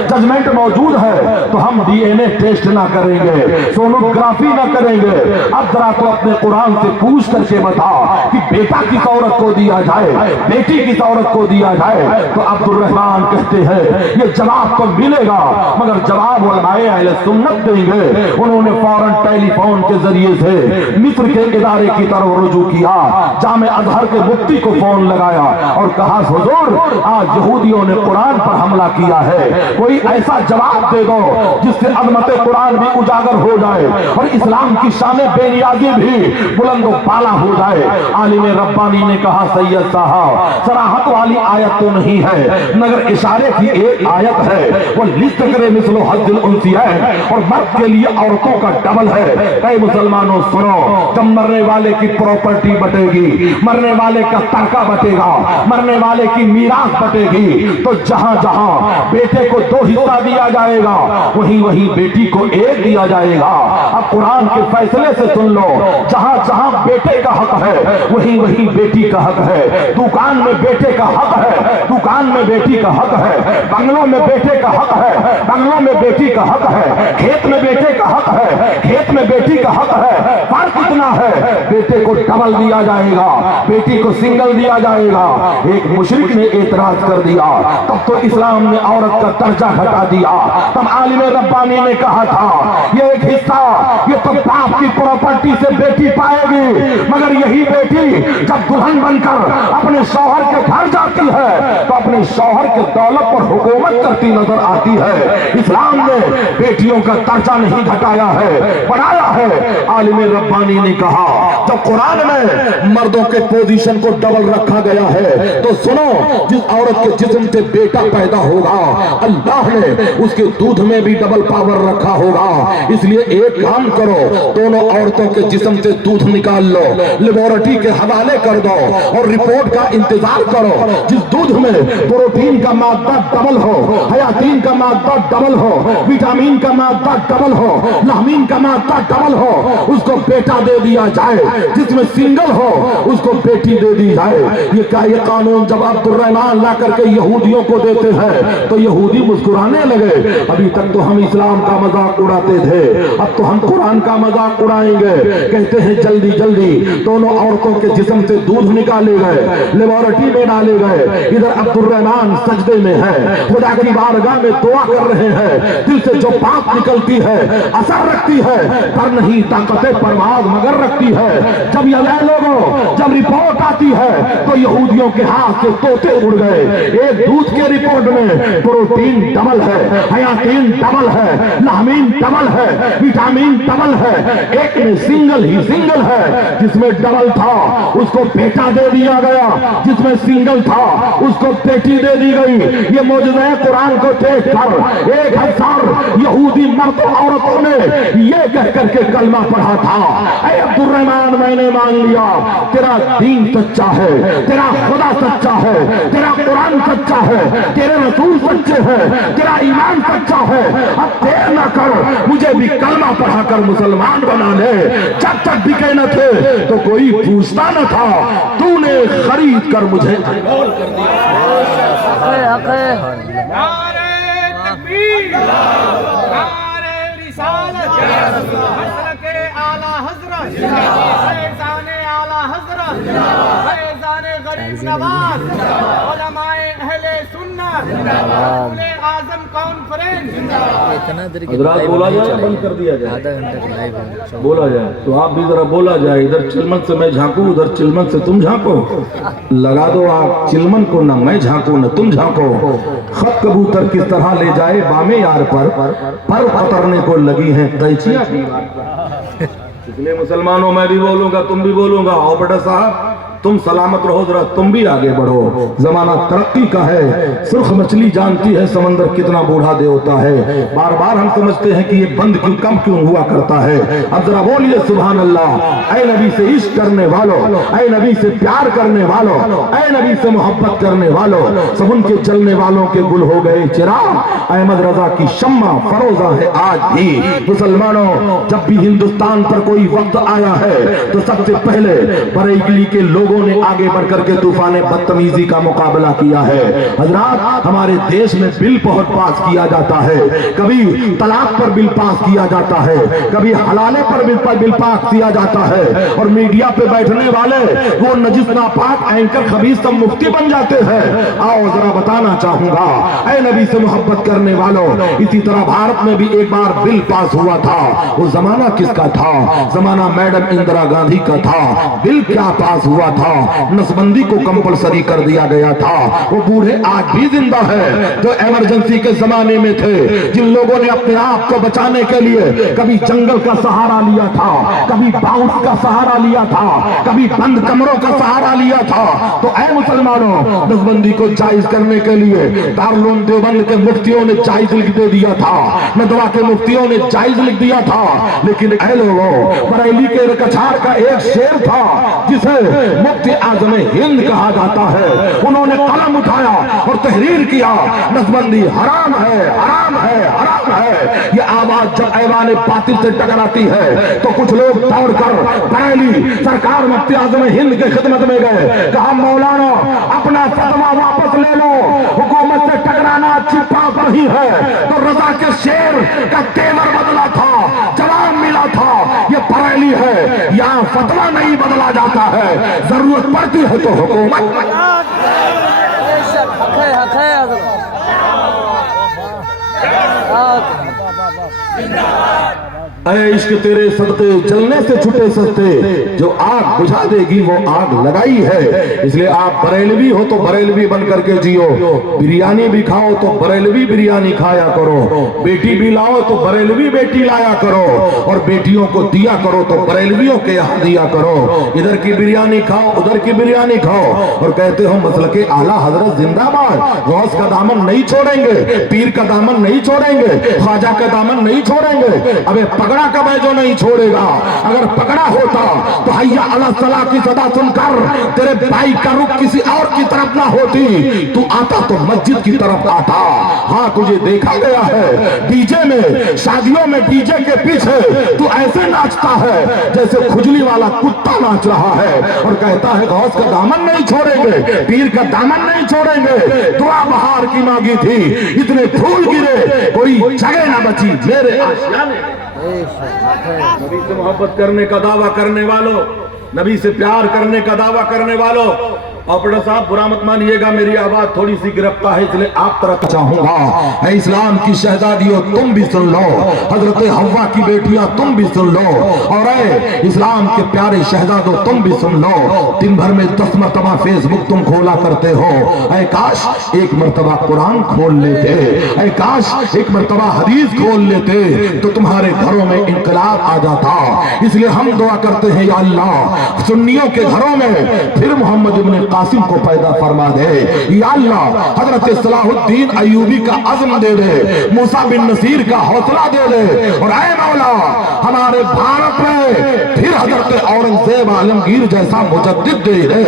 ججمنٹ موجود ہے، تو ہم ڈی این اے ٹیسٹ نہ کریں گے، سونوگرافی نہ کریں گے۔ اب ذرا تو اپنے قرآن سے پوچھ کر کے بتا کہ بیٹا کس عورت کو دیا جائے، بیٹی کس عورت کو دیا جائے۔ تو عبد الرحمن کہتے ہیں، یہ جواب تو ملے گا مگر جواب علماء اہل سنت دیں گے۔ انہوں نے فوراً ٹیلی فون کے ذریعے سے مصر کے ادارے کی طرف رجوع کیا، جامع ازہر کے مفتی کو فون لگایا اور کہا، حضور آج یہودیوں نے قرآن پر حملہ کیا ہے، کوئی ایسا جواب دے دو جس سے عظمت قرآن بھی اجاگر ہو جائے اور اسلام کی شان بے نیازی بھی بلند و بالا ہو جائے۔ عالم ربانی نے کہا، سید صاحب صراحت والی آیت تو نہیں ہے مگر اشارے کی ایک آیت ہے، وہ لِلذَّكَرِ مِثْلُ حَظِّ الْأُنثَيَيْنِ، اور مرد کے لیے عورتوں کا ڈبل ہے۔ اے مسلمانوں سنو، جب مرنے والے کی پراپرٹی بٹے گی، مرنے والے کا ترکہ بٹے گا، مرنے والے کی میراث بٹے گی، تو جہاں جہاں بیٹے کو 2 حصہ دیا جائے گا وہیں وہیں بیٹی کو 1 دیا جائے گا۔ اب قرآن کے فیصلے سے سن لو، جہاں جہاں بیٹے کا حق ہے وہیں وہیں بیٹی کا حق ہے۔ دکان میں بیٹے کا حق ہے، دکان میں بیٹی کا حق ہے۔ بنگلوں میں بیٹے کا حق ہے، بنگلوں میں بیٹی کا حق ہے۔ کھیت میں بیٹے کا حق ہے، کھیت میں بیٹی کا حق ہے۔ فرق اتنا ہے، بیٹے کو ڈبل دیا جائے گا، بیٹی کو سنگل دیا جائے گا۔ ایک مشرک نے اعتراض کر دیا، تب تو اسلام نے عورت کا درجہ گھٹا دیا۔ تب عالم ربانی نے کہا تھا، یہ ایک حصہ یہ تو باپ کی پراپرٹی سے بیٹی پائے گی، مگر یہی بیٹی جب دلہن بن کر اپنے شوہر کے گھر جاتی ہے تو اپنے شوہر کے دولت پر حکومت کرتی نظر آتی ہے۔ اسلام نے بیٹیوں کا درجہ نہیں گھٹایا ہے، بڑھایا ہے۔ عالم ربانی نے کہا، جب قرآن میں مردوں کے پوزیشن کو ڈبل رکھا گیا ہے تو سنو، جس عورت کے جسم سے بیٹا پیدا ہوگا اللہ نے اس کے دودھ میں بھی ڈبل پاور رکھا ہوگا۔ اس لیے ایک کام کرو، دونوں عورتوں کے جسم سے دودھ نکال لو، لیبارٹری کے حوالے کر دو اور رپورٹ کا انتظار کرو۔ جس دودھ میں پروٹین کا مادہ ڈبل ہو، حیاتین کا مادہ ڈبل ہو، وٹامن کا مادہ ڈبل ہو، لہمین کا مادہ ڈبل ہو، اس کو بیٹا دے دیا جائے۔ جس میں سنگل ہو اس کو بیٹی دے دی جائے۔ یہ کیا یہ قانون جب عبد الرحمن لا کر کے یہودیوں کو دیتے ہیں تو یہودی مسکرانے لگے۔ ابھی تک تو ہم اسلام کا مذاق اڑاتے تھے، اب تو ہم قرآن کا مذاق اڑائیں گے۔ کہتے ہیں جلدی جلدی دونوں عورتوں کے جسم سے دودھ نکالے گئے، لیبارٹری میں ڈالے گئے۔ ادھر अब्दुर्रहमान सजदे में है, खुदा की बारगाह में दुआ कर रहे हैं, दिल से जो बात निकलती है असर रखती है, पर नहीं ताकते परवाज मगर रखती है। जब ये लोगों जब रिपोर्ट आती है तो यहूदियों के हाथ से तोते उड़ गए। एक दूध के रिपोर्ट में प्रोटीन डबल है, हयातीन डबल है, लामीन डबल है, विटामिन डबल है, एक में सिंगल ही सिंगल है। जिसमें डबल था उसको बेटा दे दिया गया, जिसमें सिंगल था उसको बेटी दे दी गई। ये मौजूदा कुरान को देख कर 1000 यहूदी मर्द औरतों ने ये कह करके कलमा पढ़ा था, ऐ अब्दुर्रहमान मैंने मान लिया तेरा दीन सच्चा है, तेरा खुदा सच्चा है, तेरा कुरान सच्चा है, तेरे रसूल सच्चे हैं, तेरा ईमान सच्चा है। अब देर न कर, मुझे भी कलमा पढ़ाकर मुसलमान बना ले। जब तक बिके न थे तो कोई पूछता न था, तूने खरीद कर मुझे अनमोल कर दिया। नारे तकबीर, नारे रिसालत, मसलके आला हजरत, फैज़ाने आला हजरत, फैज़ाने गरीब नवाज, उलमाए अहले सुन्नत, रसूले आज़म कॉन्फ्रेंस। इतना देर की हजरात लाइव बोला नहीं जाए, चलेगी। बंद कर दिया जाए। आधा घंटे की लाइव है। बोला जाए तो आप भी जरा बोला जाए, इधर चिलमन से मैं झांकू, उधर चिलमन से तुम झांको। लगा दो आप चिलमन को, न मैं झांकू न तुम झांको। खत कबूतर किस तरह ले जाए बामे यार पर उतरने को लगी हैं कैचियां। इसलिए मुसलमानों मैं भी बोलूंगा, तुम भी बोलूंगा, आओ बेटा साहब तुम सलामत रहो, जरा तुम भी आगे बढ़ो। जमाना तरक्की का है, सुर्ख मछली जानती है समंदर कितना बूढ़ा देवता है। बार बार हम समझते हैं कि ये बंद क्यों कम क्यों हुआ करता है। अब जरा बोलिए सुभान अल्लाह। ऐ नबी से इश्क करने वालों, ऐ नबी से प्यार करने वालों, ऐ नबी से मोहब्बत करने वालों, सब उनके जलने वालों के गुल हो गए चिराग। अहमद रजा की शम्मा फरोजा है आज भी। मुसलमानों जब भी हिंदुस्तान पर कोई वक्त आया है तो सबसे पहले बरेली के लोगों ने आगे बढ़कर के तूफान बदतमीजी का मुकाबला किया है। हजरात हमारे देश में बिल बहुत पास किया जाता है, कभी तलाक पर बिल पास किया जाता है, कभी हलाले पर बिल पास किया जाता है, और मीडिया पे बैठने वाले वो नजिस नापाक एंकर खबीस सब मुफ्ती बन जाते हैं। आओ जरा बताना चाहूंगा, ऐ नबी से मोहब्बत करने वालों, इसी तरह भारत में भी एक बार बिल पास हुआ था। वो जमाना किसका था? जमाना मैडम इंदिरा गांधी का था। बिल क्या पास हुआ था? नसबंदी को कंपलसरी कर दिया गया था। वो बूढ़े आज भी जिंदा है जो इमरजेंसी के जमाने में थे, जिन लोगों ने अपने आप को बचाने के लिए कभी जंगल का सहारा लिया था, कभी बाउंस का सहारा लिया था, कभी बंद कमरों का सहारा लिया था। तो ऐ मुसलमानों, नसबंदी को जायज करने के लिए दारुल देवबंद के मुफ्तियों ने जायज लिख दे दिया था, नदवा के मुफ्तियों ने जायज लिख दिया था। लेकिन ऐ लोगों, बरेली के कछार का एक शेर था जिसे मुफ्ती आज़म हिंद कहा जाता है। उन्होंने कलम उठाया और तहरीर किया, नसबंदी हराम है, हराम है, हराम है। ये आवाज जब ऐवान बातिल से टकराती है तो कुछ लोग दौड़कर बरेली सरकार मुफ्ती आज़म हिंद के खिदमत में गए, कहा मौलाना अपना फतवा वापस ले लो, हुकूमत से टकराना अच्छी बात नहीं है। तो रजा के शेर का तेवर बदला था, जवाब मिला था, ये बरेली है, यहाँ फतवा नहीं बदला जाता है, जरूरत पड़ती है तो हुकूमत। हक है ऐ इश्क तेरे सदके जलने से छुटे सस्ते, जो आग बुझा देगी वो आग लगाई है। इसलिए आप बरेलवी हो तो बरेलवी बन करके जियो, बिरयानी भी खाओ तो बरेलवी बिरयानी खाया करो, बेटी भी लाओ तो बरेलवी बेटी लाया करो, और बेटियों को दिया करो तो बरेलवियों के यहाँ दिया करो। इधर की बिरयानी खाओ, उधर की बिरयानी खाओ, और कहते हो मसलके आला हजरत जिंदाबाद, गौस का दामन नहीं छोड़ेंगे, पीर का दामन नहीं छोड़ेंगे, ख्वाजा का दामन नहीं छोड़ेंगे। अबे पगड़ा कब है जो नहीं छोड़ेगा? अगर पकड़ा होता तो हैया अला सलाह की सदा सुनकर तेरे भाई का रुख किसी और की तरफ ना होती, तू आता तो मस्जिद की तरफ आता। हाँ तुझे देखा गया है डीजे में, शादियों में डीजे के पीछे तू ऐसे नाचता है जैसे खुजली वाला कुत्ता नाच रहा है, और कहता है गौस का दामन नहीं छोड़ेंगे, पीर का दामन नहीं छोड़ेंगे। दुआ बहार की मांगी थी, इतने फूल गिरे कोई जगह ना बची मेरे आशियाने। नबी से मोहब्बत करने का दावा करने वालों, नबी से प्यार करने का दावा करने वालों, ऑपरेटर साहब बुरा मत मानिएगा, मेरी आवाज थोड़ी सी गिरफ्तार है इसलिए आप तरफ चाहूंगा। ऐ इस्लाम की शहजादियों तुम भी सुन लो, हजरत हव्वा की बेटियां तुम भी सुन लो, और ऐ इस्लाम के प्यारे शहजादों तुम भी सुन लो। दिन भर में 10 मरतबा फेसबुक तुम खोला करते हो, ऐ काश एक मरतबा कुरान खोल लेते, ऐ काश एक मरतबा हदीस खोल लेते तो तुम्हारे घरों में इंकलाब आ जाता। इसलिए हम दुआ करते हैं, या अल्लाह सुन्नियों के घरों में फिर मोहम्मद इब्न कासिम को पैदा फरमा दे। या अल्लाह हजरत सलाहुद्दीन अय्यूबी का अज़्म दे दे, मूसा बिन नसीर का हौसला दे दे, और ऐ मौला हमारे भारत में फिर हजरत औरंगजेब आलमगीर जैसा मुजद्दिद दे दे।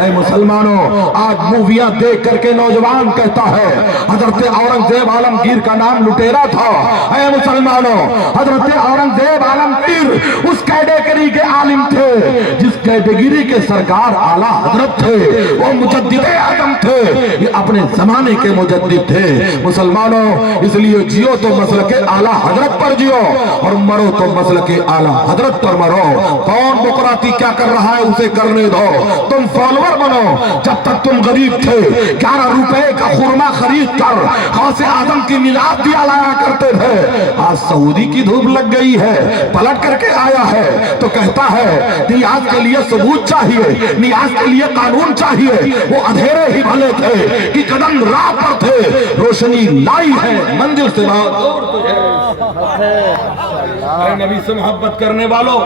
ऐ मुसलमानों, आज मूवियां देख करके नौजवान कहता है हजरत औरंगजेब आलमगीर का नाम लुटेरा था। ऐ मुसलमानों, हजरत औरंगजेब आलमगीर उस कैटेगरी के आलिम थे जिस कैटेगरी के सरकार आला हजरत थे, वो मुजद्दिद आजम थे, ये अपने जमाने के मुजद्दिद थे। मुसलमानों, इसलिए जियो तो मसल के आला हजरत पर जियो और मरो तो मसल के आला हजरत पर मरो। कौन मुकराती क्या कर रहा है उसे करने दो, तुम फॉलोअर बनो। जब तक तुम गरीब थे 11 रुपए का खुरमा खरीद कर गौसे आजम की मिलाद दिया लाया करते थे, आज सऊदी की धूप लग गई है, पलट करके आया है तो कहता है नियाज के लिए सबूत चाहिए, नियाज के लिए कानून चाहिए। वो अंधेरे ही भले थे कि कदम राह पर थे, रोशनी लाई है मंजिल से बहुत दूर तुझे। ऐ नबी से मोहब्बत करने वालों,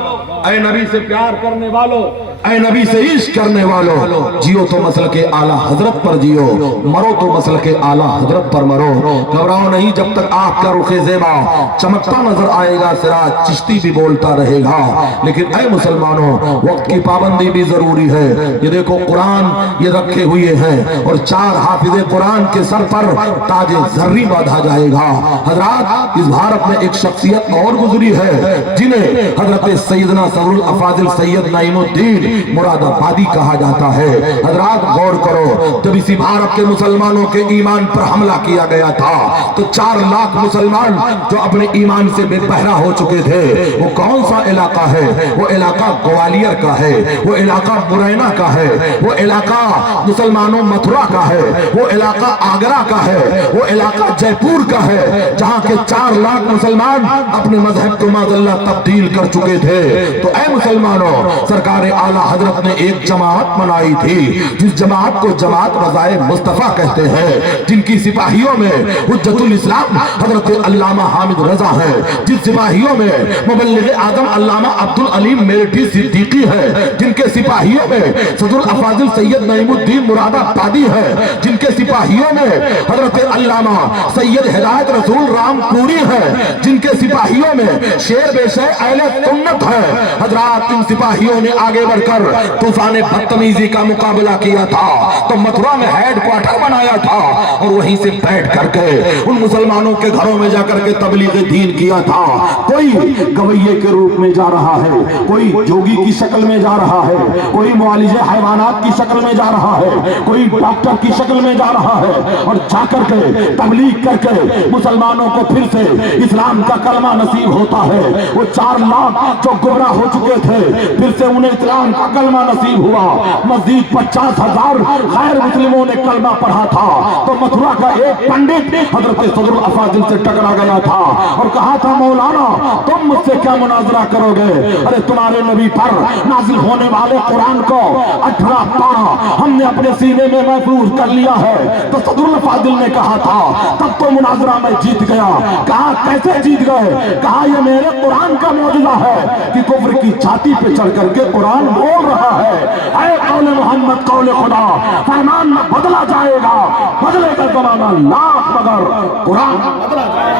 ऐ नबी से प्यार करने वालों, ऐ नबी से इश्क करने वालों, जियो तो मसल के आला हजरत पर जियो, मरो तो मसल के आला हजरत पर मरो। घबराओ नहीं, जब तक आपका रुखे ज़ेबा चमकता नजर आएगा सिराज चिश्ती भी बोलता रहेगा। लेकिन ऐ मुसलमानों, वक्त की पाबंदी भी जरूरी है। ये देखो कुरान ये रखे हुए हैं और 4 हाफिज़े कुरान के सर पर ताजे जर्री बांधा जाएगा। हजरात, इस भारत में एक शख्सियत और गुजरी है जिन्हें हजरत सैयदना सदरुल अफाजिल सैयद नईमुद्दीन मुरादाबादी कहा जाता है। हजरात गौर करो, जब इसी भारत के मुसलमानों के ईमान पर हमला किया गया था तो 4 लाख मुसलमान जो अपने ईमान से बेपहरा हो चुके थे, वो कौन सा इलाका है? वो इलाका ग्वालियर का है, वो इलाका मुरैना का है, वो इलाका मुसलमानों मथुरा का है, वो इलाका आगरा का है, वो इलाका जयपुर का है, जहां के 4 लाख मुसलमान अपने मजहब को माज़अल्लाह तब्दील कर चुके थे। तो ऐ मुसलमानों, सरकार आला हजरत ने एक जमात बनाई थी, जिस जमात को जमात रज़ाए मुस्तफा कहते हैं, जिनकी सिपाहियों में हुज्जतुल इस्लाम हजरत अल्लामा हामिद रजा है, जिस सिपाहियों में मुबल्लिग़ आदम अल्लामा अब्दुल अलीम मेरठी सिद्दीकी है, जिनके सिपाहियों में सदरुल अफाजिल सैयद नईमुद्दीन मुरादाबादी है, जिनके सिपाहियों में हजरत अल्लामा सैयद हिदायत रसूल रामपुरी है, जिनके सिपाहियों में शेर बेशे अहले सुन्नत है। हजरात, इन सिपाहियों ने आगे बढ़कर तूफान बदतमीजी का मुकाबला किया था तो मथुरा में हेडक्वार्टर बनाया था और वहीं से बैठ करके उन मुसलमानों के घरों में जाकर के तबलीग दीन किया था। कोई गवैये के रूप में जा रहा है, कोई जोगी की शक्ल में जा रहा है, कोई मुआलिजे हैवानात की शक्ल में जा रहा है, कोई डॉक्टर की शक्ल में जा रहा है, और जाकर के तबलीग करके मुसलमानों को फिर से इस्लाम का कलमा नसीब होता है। वो 4 लाख जो गुमराह हो चुके थे फिर से उन्हें इस्लाम का कलमा नसीब हुआ। मजीद 50,000 गैर मुस्लिमों ने कलमा पढ़ा था तो मथुरा का एक पंडित हजरत सदरुल अफाजिल से टकरा गया था और कहा था, मौलाना तुम मुझसे क्या मुनाजरा करोगे? अरे तुम्हारे नबी पर नाजिल होने वाले कुरान को 18 पारा हमने अपने सीने में महफूज कर लिया है। तो सदरुल अफाजिल ने कहा था, तब तो मुनाजरा में जीत गया। कहा कैसे जीत गए? कहा ये मेरे कुरान का मौजूदा है कि कुफ्र की छाती पे चढ़ करके कुरान बोल रहा है, ऐ कौले मोहम्मद कौले खुदा, फरमान में बदला जाएगा, बदले का जमाना लाख मगर कुरान बदला जाएगा।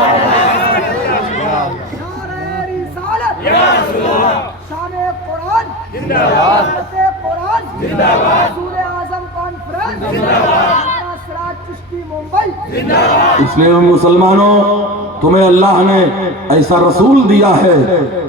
शाने कुरान जिंदाबाद, कुरान जिंदाबाद, सूरे आज़म कॉन्फ्रेंस जिंदाबाद, सिराज चिश्ती मुंबई जिंदाबाद। इसलिए मुसलमानों तुम्हें अल्लाह ने ऐसा रसूल दिया है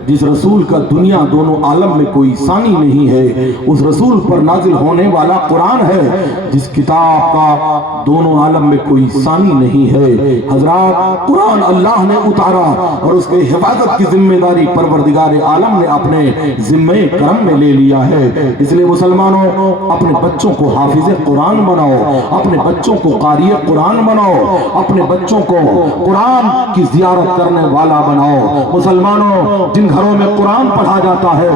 जिस रसूल का दुनिया दोनों आलम में कोई सानी नहीं है। उस रसूल पर नाजिल होने वाला कुरान है जिस किताब का दोनों आलम में कोई सानी नहीं है। हजरात, कुरान अल्लाह ने उतारा और उसके हिफाजत की जिम्मेदारी परवरदिगार आलम ने अपने जिम्मे करम में ले लिया है। इसलिए मुसलमानों, अपने बच्चों को हाफिज कुरान बनाओ, अपने बच्चों को कारी कुरान बनाओ, अपने बच्चों को कुरान की जियारत करने वाला बनाओ। मुसलमानों, जिन घरों में कुरान पढ़ा जाता है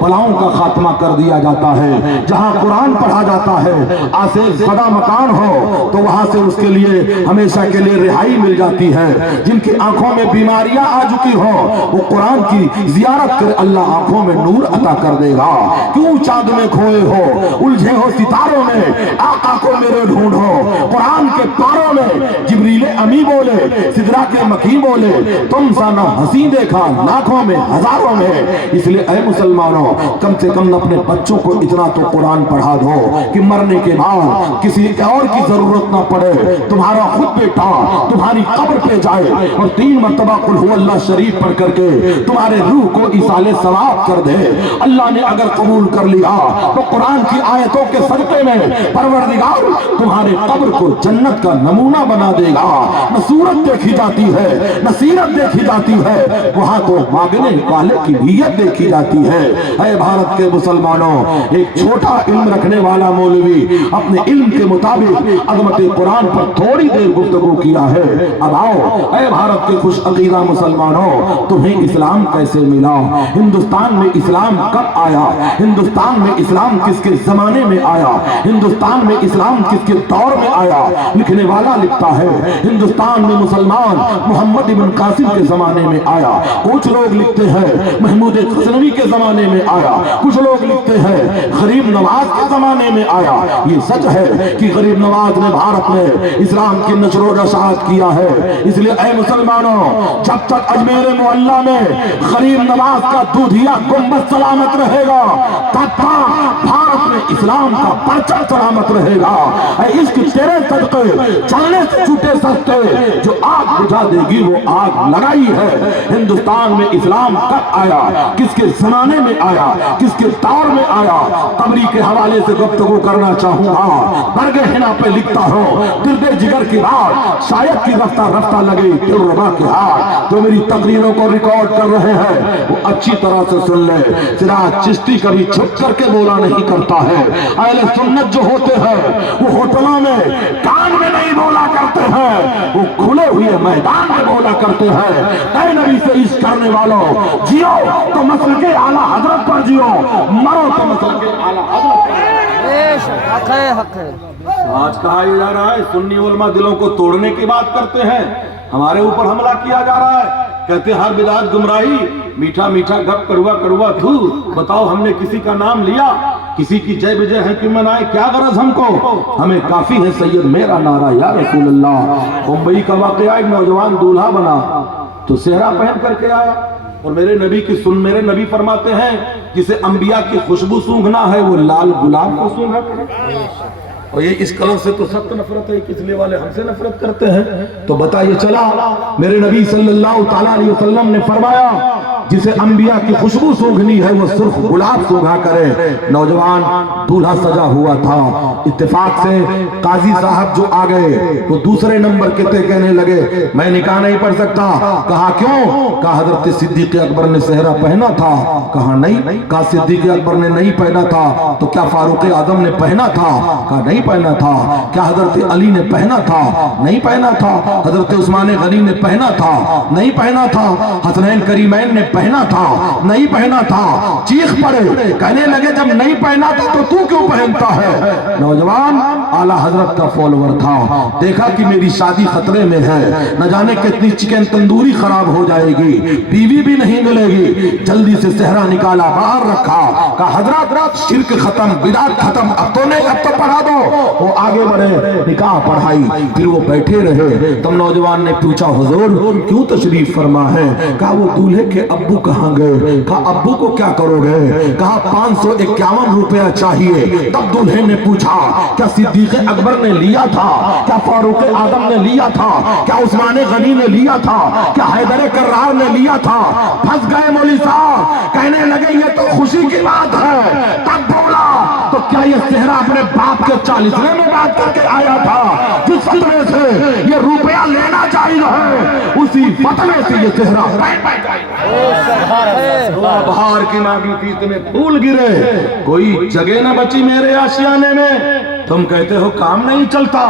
बलाओं का खात्मा कर दिया जाता है। जहां कुरान पढ़ा जाता है आसेफ ज़दा मकान हो तो वहां से उसके लिए हमेशा के लिए रिहाई मिल जाती है। जिनकी आंखों में बीमारियां आ चुकी हो वो कुरान की जियारत कर अल्लाह आंखों में नूर अता कर देगा। क्यों चांद में खोए हो, उलझे हो सितारों में, आका को मेरे ढूंढो। कुरान के पारों में जिब्रील अमी बोले, सिदरा के मकी बोले, तुम सा ना हंसी देखा लाखों में हजारों में। इसलिए ऐ मुसलमानों, कम से कम अपने बच्चों को इतना तो कुरान पढ़ा दो कि मरने के बाद किसी और की जरूरत ना पड़े। तुम्हारा खुद बेटा तुम्हारी कब्र पे जाए और 3 मरतबा कुल हु अल्लाह शरीफ पढ़ करके तुम्हारे रूह को इसाले सवाब कर दे। अल्लाह ने अगर कबूल कर लिया तो कुरान की आयतों के सदक़े में परवरदिगार तुम्हारे कब्र को जन्नत का नमूना बना देगा। न सूरत देखी जाती है न सीरत देखी जाती है, वहां तो मांगने वाले की नीयत देखी जाती है। ऐ भारत के मुसलमानों, एक छोटा इल्म रखने वाला मौलवी अपने इल्म के मुताबिक अज़मत कुरान पर थोड़ी देर गुफ्तगू किया है। अब आओ ऐ भारत के खुश अकीदा मुसलमानों, तुम्हें इस्लाम कैसे मिला? हिंदुस्तान में इस्लाम कब आया? हिंदुस्तान में इस्लाम किसके जमाने में आया? हिंदुस्तान में इस्लाम किसके दौर में आया? लिखने वाला लिखता है हिंदुस्तान में मुसलमान मोहम्मद इब्न कासिम के जमाने में आया। कुछ लोग लिखते हैं महमूद गजनवी के जमाने में आया, कुछ लोग लिखते हैं गरीब नवाज के जमाने में आया। ये सच है कि गरीब नवाज ने भारत में इस्लाम की नशर नशात किया है। इसलिए ऐ मुसलमानों, जब तक अजमेर मोहल्ला में गरीब नवाज का दूधिया गुंबद सलामत रहेगा तब तक भारत में इस्लाम का परचम सलामत रहेगा। इसके तेरे सदक़े चलने से छूटे सस्ते जो आग बुझा देगी वो आग लगाई है। हिंदुस्तान में इस्लाम कब आया, किसके जमाने में आया, किसके दौर में आया? तबरी के हवाले से गुफ्तगू करना चाहूंगा। बरगे हिना पे लिखता हूँ, दिल जिगर की बात शायद की रफ्ता रफ्ता लगे दिलरुबा के हाथ। जो मेरी तकरीरों को रिकॉर्ड कर रहे हैं वो अच्छी तरह से सुन ले। सिराज चिश्ती कभी छुप करके बोला नहीं करता है। अहले सुन्नत जो होते हैं वो होटलों में कान में नहीं बोला करते हैं, वो खुले हुए मैदान में बोला करते हैं। ऐ नबी से इश्क करने वालों, जियो तो मसलके आला हजरत पर जियो, मरो तो मसलके आला हजरत पर। हक है, हक है। आज कहा जा रहा है सुन्नी उलमा दिलों को तोड़ने की बात करते हैं, हमारे ऊपर हमला किया जा रहा है। कहते हर बिदात गुमराही, मीठा मीठा गप कड़वा कड़वा थू। बताओ हमने किसी का नाम लिया, किसी की जय विजय है क्यों मनाए? क्या गरज हमको? हमें काफी है सैयद मेरा नारा या रसूल अल्लाह। मुंबई का वाकया, एक नौजवान दूल्हा बना तो सेहरा पहन करके आया और मेरे नबी फरमाते हैं जिसे अंबिया की खुशबू सूंघना है वो लाल गुलाब को सूंघा करे। और ये इस कलर से तो सख्त नफरत है, इसलिए वाले हमसे नफरत करते हैं। तो बताइए चला मेरे नबी सल्लल्लाहु ताला अलैहि वसल्लम ने फरमाया जिसे अंबिया की खुशबू सूंघनी है वो सुर्ख गुलाब सूंघा करे। नौजवान दूल्हा सजा हुआ था, इत्तेफाक से काजी साहब जो आ गए वो दूसरे नंबर के थे, कहने लगे मैं निकाह नहीं पढ़ सकता। कहा क्यों? कहा हजरत सिद्दीक अकबर ने सेहरा पहना था। कहा नहीं। कहा सिद्दीक अकबर ने नहीं पहना था तो क्या फारूक आजम ने पहना था? कहा नहीं पहना था। क्या हजरत अली ने पहना था? नहीं पहना था। हजरत उस्मान गनी ने पहना था? नहीं पहना था। हसनैन करीमैन ने पहना था? नहीं पहना था। चीख पड़े, कहने लगे जब नहीं पहना था तो तू क्यों पहनता है? नौजवान आला हजरत का फॉलोवर था, देखा कि मेरी शादी खतरे में है, न जाने कितनी चिकन तंदूरी खराब हो जाएगी, बीवी भी नहीं मिलेगी। जल्दी से सेहरा निकाला, बाहर रखा, कहा हजरत शिर्क खत्म, बिदात खत्म, अब तो पढ़ा दो। वो आगे बढ़े, निकाह पढ़ाई, फिर वो बैठे रहे। तब नौजवान ने पूछा हुजूर क्यों तशरीफ फरमा है? कहा वो दूल्हे के अब्बू कहाँ गए? कहा अब्बू को क्या करोगे? कहा 551 रुपया चाहिए। तब दूल्हे ने पूछा क्या सिद्दीक अकबर ने लिया था? क्या फारूक आजम ने लिया था? क्या उस्मान गनी ने लिया था? क्या हैदर कर्रार ने लिया था? फंस गए मौलवी साहब, कहने लगे ये तो खुशी की बात है। तब बोला तो क्या ये सेहरा अपने बाप के 40वें में बात करके आया था? जिस फतवे से ये रुपया लेना चाहिए है, उसी फतवे से ये सेहरा बाहर की मांगी थी, तुम्हें फूल गिरे, कोई जगह ना बची मेरे आशियाने में। तुम कहते हो काम नहीं चलता।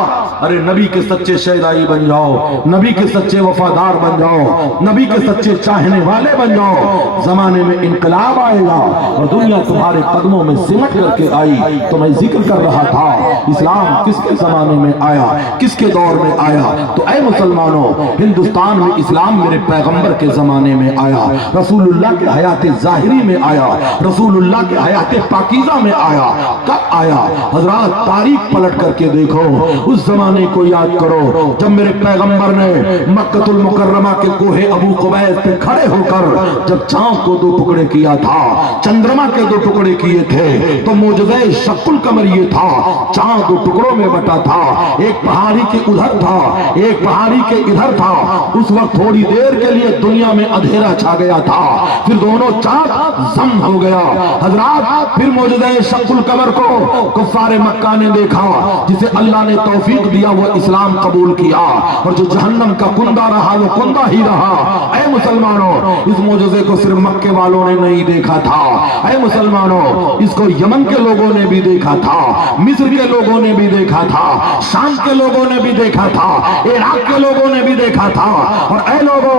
अरे नबी के सच्चे शहदाई बन जाओ, नबी के सच्चे वफादार बन जाओ, नबी के सच्चे चाहने वाले बन जाओ। जमाने में इनकलाब आएगा और दुनिया तुम्हारे कदमों में सिमट करके आई। तो मैं जिक्र कर रहा था इस्लाम किसके जमाने में आया, किसके दौर में आया। तो ऐ मुसलमानों, हिंदुस्तान में इस्लाम मेरे पैगंबर के जमाने में आया, रसूलुल्लाह के हयात जाहिरी में आया, रसूलुल्लाह के हयात पाकीज़ा में आया। कब आया? हजरात तारीख पलट करके देखो, उस जमाने को याद करो जब मेरे पैगंबर ने मक्कतुल मुकर्रमा के कोहे अबू कुबैस पे खड़े होकर जब चांद को 2 टुकड़े किया था, चंद्रमा के 2 टुकड़े किए थे, तो मोजज़े शक्कुल कमर ये था, चांद 2 टुकड़ों में बटा था। एक पहाड़ी के उधर था, एक पहाड़ी के इधर था। उस वक्त थोड़ी देर के लिए दुनिया में अंधेरा छा गया था, फिर दोनों चांद जम हो गया। हजरात फिर मोजज़े शक्कुल कमर को कुफ्फारे मक्का ने देखा, जिसे अल्लाह ने तौफीक दिया वो इस्लाम कबूल किया, और जो जहन्नम का कुंदा रहा वो कुंदा ही रहा। ऐ मुसलमानों, इस मोजज़े को सिर्फ मक्के वालों ने नहीं देखा था। ऐ मुसलमानों, इसको यमन के लोगों ने भी देखा था, मिस्र के लोगों ने भी देखा था, शाम के लोगों ने भी देखा था, इराक के लोगों ने भी देखा था। और ऐ लोगों,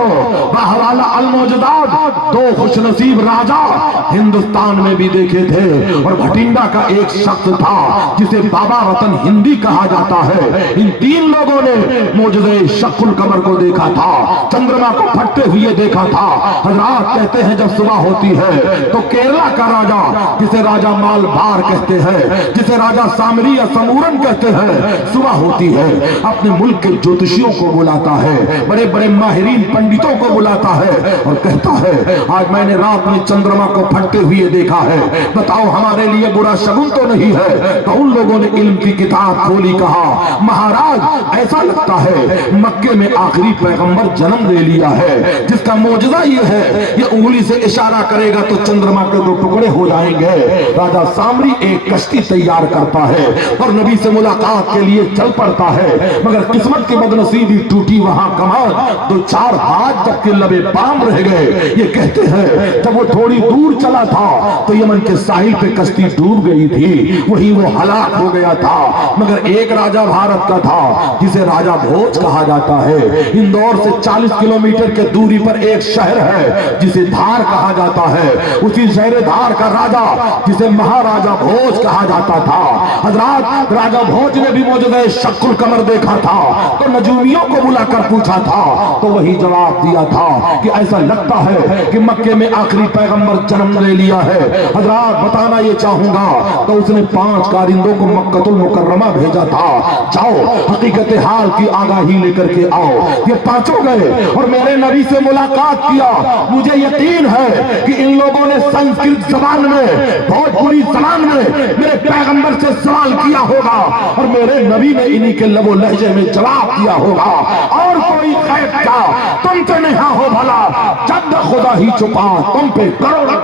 बहवाला अल मौजूदात 2 खुशनसीब राजा हिंदुस्तान में भी देखे थे। और भटिंडा का एक शख्स था जिसे बाबा रतन हिंदी कहा जाता है। इन 3 लोगों ने मोजज़े शक्कुल कमर को देखा था, चंद्रमा को फटते हुए देखा था। हजरात कहते हैं जब सुबह होती है तो केरला का राजा, जिसे राजा मालभार कहते हैं, जिसे राजा सामरी या समूरन कहते हैं, सुबह होती है अपने मुल्क के ज्योतिषियों को बुलाता है, बड़े बड़े माहिरीन पंडितों को बुलाता है और कहता है आज मैंने रात में चंद्रमा को फटते हुए देखा है, बताओ हमारे लिए बुरा शगुन तो नहीं है। तो उन लोगों ने इल्म की किताब खोली, कहा महाराज ऐसा लगता है मक्के में आखिरी पैगंबर जन्म ले लिया है, जिसका मौजज़ा ये है ये उंगली से इशारा करेगा तो चंद्रमा के 2 टुकड़े हो जाएंगे। राजा सामरी एक कश्ती तैयार करता है और नबी से मुलाकात के लिए चल पड़ता है, मगर किस्मत की बदनसीबी टूटी वहां कमर, 2-4 हाथ तक के लबे पाम रह गए। ये कहते हैं जब वो थोड़ी दूर चला था तो यमन के साहिल पे कश्ती डूब गई थी, वही वो हलाक हो गया था। मगर एक राजा भारत का था जिसे राजा भोज कहा जाता है। इंदौर से 40 किलोमीटर के दूरी पर एक शहर है जिसे धार कहा जाता है। उसी शहर धार का राजा जिसे महाराजा भोज कहा जाता था। हजरात राजा भोज ने भी मोजज़े शक्कुल कमर देखा था, तो नजूमियों को बुलाकर पूछा था, तो वही जवाब दिया था कि ऐसा लगता है कि मक्के में आखिरी पैगंबर जन्म ले लिया है। हजरात बताना ये चाहूंगा, तो उसने 5 कारिंदों को मक्कतुल मुकर्रमा भेजा था, जाओ हकीकत हाल की आगाही लेकर के आओ। ये 5 गए और मेरे नबी से मुलाकात किया। मुझे यकीन है कि इन लोगों ने संस्कृत जबान में, भोजपुरी जबान में मेरे पैगंबर से सवाल किया होगा और मेरे नबी ने इन्हीं के लबो लहजे में जवाब दिया होगा। और कोई खैर क्या तुमसे नहीं हो भला, जब खुदा ही छुपा तुम पे करोड़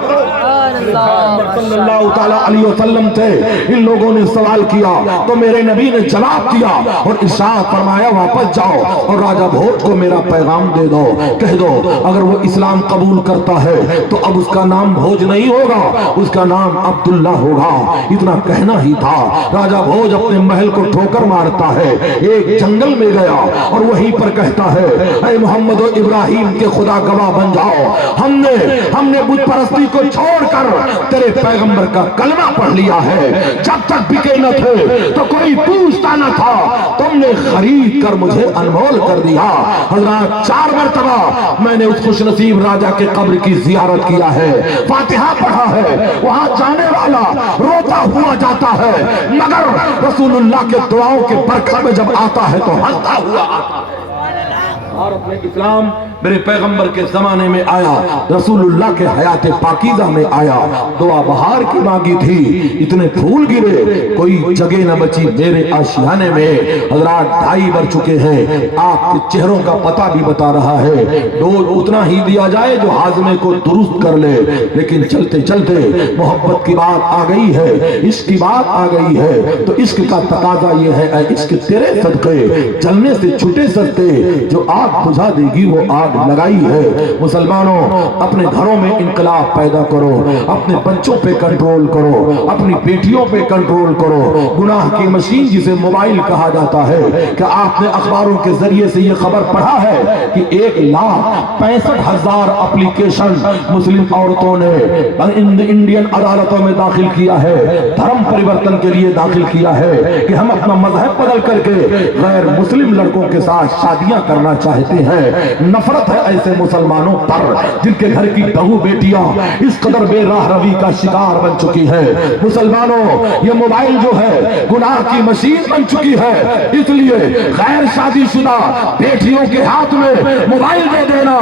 सल्लल्लाहु ताला अलैहि वसल्लम थे। इन लोगों ने सवाल किया तो मेरे नबी ने जवाब दिया और इरशाद फरमाया वापस जाओ और राजा भोज को मेरा पैगाम दे दो, कह दो अगर वो इस्लाम कबूल करता है तो अब उसका नाम भोज नहीं होगा, उसका नाम अब्दुल्ला होगा। इतना कहना ही था। राजा भोज अपने महल को ठोकर मारता है, एक जंगल में गया और वहीं पर कहता है ऐ मोहम्मद और इब्राहिम के खुदा गवाह बन जाओ, हमने बुत परस्ती को छोड़कर तेरे पैगंबर का कलमा पढ़ लिया है। जब तक बिके न थे तो कोई पूछता न था, तुमने खरीद कर मुझे अनमोल कर दिया। हज़रत 4 मरतबा मैंने उस खुशनसीब राजा के कब्र की जियारत किया है, फातिहा पढ़ा है। वहां जाने वाला रोता हुआ जाता है, मगर रसूलुल्लाह के दुआओं के बरकत में जब आता है तो हंसता हुआ आता है। اور اپنے اسلام میرے پیغمبر کے زمانے میں آیا، رسول اللہ کے حیات پاکیزہ میں آیا، دعا بہار کی مانگی تھی، اتنے پھول گرے کوئی جگہ نہ بچی میرے آشیانے میں۔ حضرات 2.5 بج چکے ہیں، آپ کے چہروں کا پتہ بھی بتا رہا ہے، ڈوز اتنا ہی دیا جائے جو ہاضمے کو درست کر لے، لیکن چلتے چلتے محبت کی بات آ گئی ہے، عشق کی بات آ گئی ہے، تو عشق کا تقاضا یہ ہے، اے عشق تیرے صدقے جلنے سے چھٹے سکتے، جو آگ بجھا دے گی وہ آگ لگائی ہے۔ مسلمانوں اپنے گھروں میں انقلاب پیدا کرو، اپنے بچوں پہ کنٹرول کرو، اپنی بیٹیوں پہ کنٹرول کرو۔ گناہ کی مشین جسے موبائل کہا جاتا ہے، کہ آپ نے اخباروں کے ذریعے سے یہ خبر پڑھا ہے کہ 1,65,000 اپلیکیشن مسلم عورتوں نے انڈین عدالتوں میں داخل کیا ہے، دھرم پریورتن کے لیے داخل کیا ہے کہ ہم اپنا مذہب بدل کر کے غیر مسلم لڑکوں کے ساتھ شادیاں کرنا چاہتے ہیں۔ نفرت ہے ایسے مسلمانوں پر جن کے گھر کی بہو بیٹیاں اس قدر بے راہ روی کا شکار بن چکی ہے۔ مسلمانوں یہ موبائل جو ہے گناہ کی مشین بن چکی ہے، اس لیے غیر شادی شدہ بیٹیوں کے ہاتھ میں موبائل دے دینا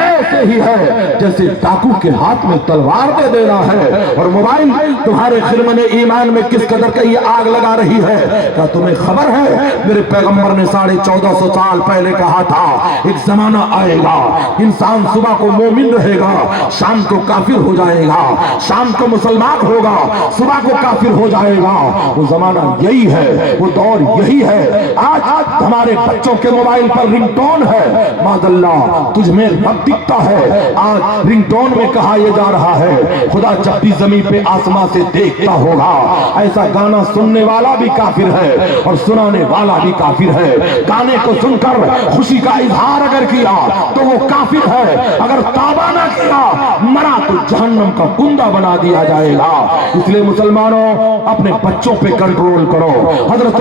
ایسے ہی ہے جیسے ڈاکو کے ہاتھ میں تلوار دے دینا ہے۔ اور موبائل تمہارے خرمن ایمان میں کس قدر کا یہ آگ لگا رہی ہے، کیا تمہیں خبر ہے؟ میرے پیغمبر نے 1450 سال پہلے کہا تھا ایک زمانہ آئے گا انسان صبح کو مومن رہے گا، شام کو کافر ہو جائے گا، شام کو مسلمان ہوگا، صبح کو کافر ہو جائے گا۔ وہ زمانہ یہی ہے، وہ دور یہی ہے۔ آج ہمارے بچوں کے موبائل پر رنگ ٹون ہے، ماذ اللہ تجھ میں رب دکھتا ہے۔ آج رنگ ٹون میں کہا یہ جا رہا ہے خدا جب بھی زمین پہ آسمان سے دیکھتا ہوگا، ایسا گانا سننے والا بھی کافر ہے اور سنانے والا بھی کافر ہے۔ گانے کو سن کر خوشی کا اظہار اگر کیا تو وہ کافر ہے، اگر توبہ نہ کیا مرا تو جہنم کا کندا بنا دیا جائے گا۔ اس لیے مسلمانوں اپنے بچوں پہ کنٹرول کرو۔ حضرت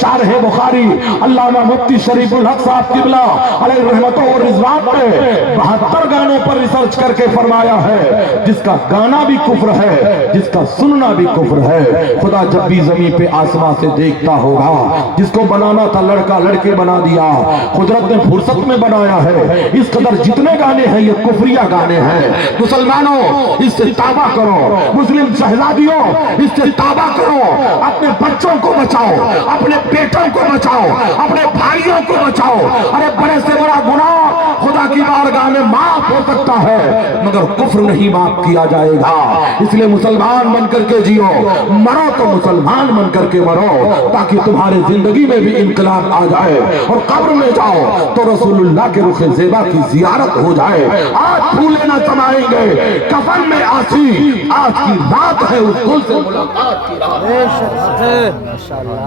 شارح بخاری علامہ مفتی شریف الحق صاحب قبلہ علیہ رحمت و رضوان نے 72 گانوں پر ریسرچ کر کے فرمایا ہے جس کا گانا بھی کفر ہے، جس کا سننا بھی کفر ہے، خدا جب بھی زمین پہ آسمان سے دیکھتا ہوگا۔ جس کو بنانا تھا لڑکا لڑکے بنا دیا، قدرت نے فرصت میں بنایا ہے۔ اس قدر جتنے گانے ہیں یہ کفریہ گانے ہیں۔ مسلمانوں اس سے توبہ کرو، مسلم شہزادیوں اس سے توبہ کرو، اپنے بچوں کو بچاؤ، اپنے بیٹوں کو بچاؤ، اپنے بھائیوں کو بچاؤ۔ ارے بڑے سے بڑا گناہ خدا کی بارگاہ میں معاف ہو سکتا ہے مگر کفر نہیں معاف کیا جائے گا۔ اس لیے مسلمان بن کر کے جیو، مرو تو مسلمان بن کر کے مرو، تاکہ تمہارے زندگی میں بھی انقلاب آ جائے اور قبر میں جاؤ تو رسول اللہ کے رخ زیبا کی زیارت ہو جائے۔ آج پھولے نہ سمائیں گے کفن میں آسی، آج کی رات ہے اس گل سے ملاقات کی رات۔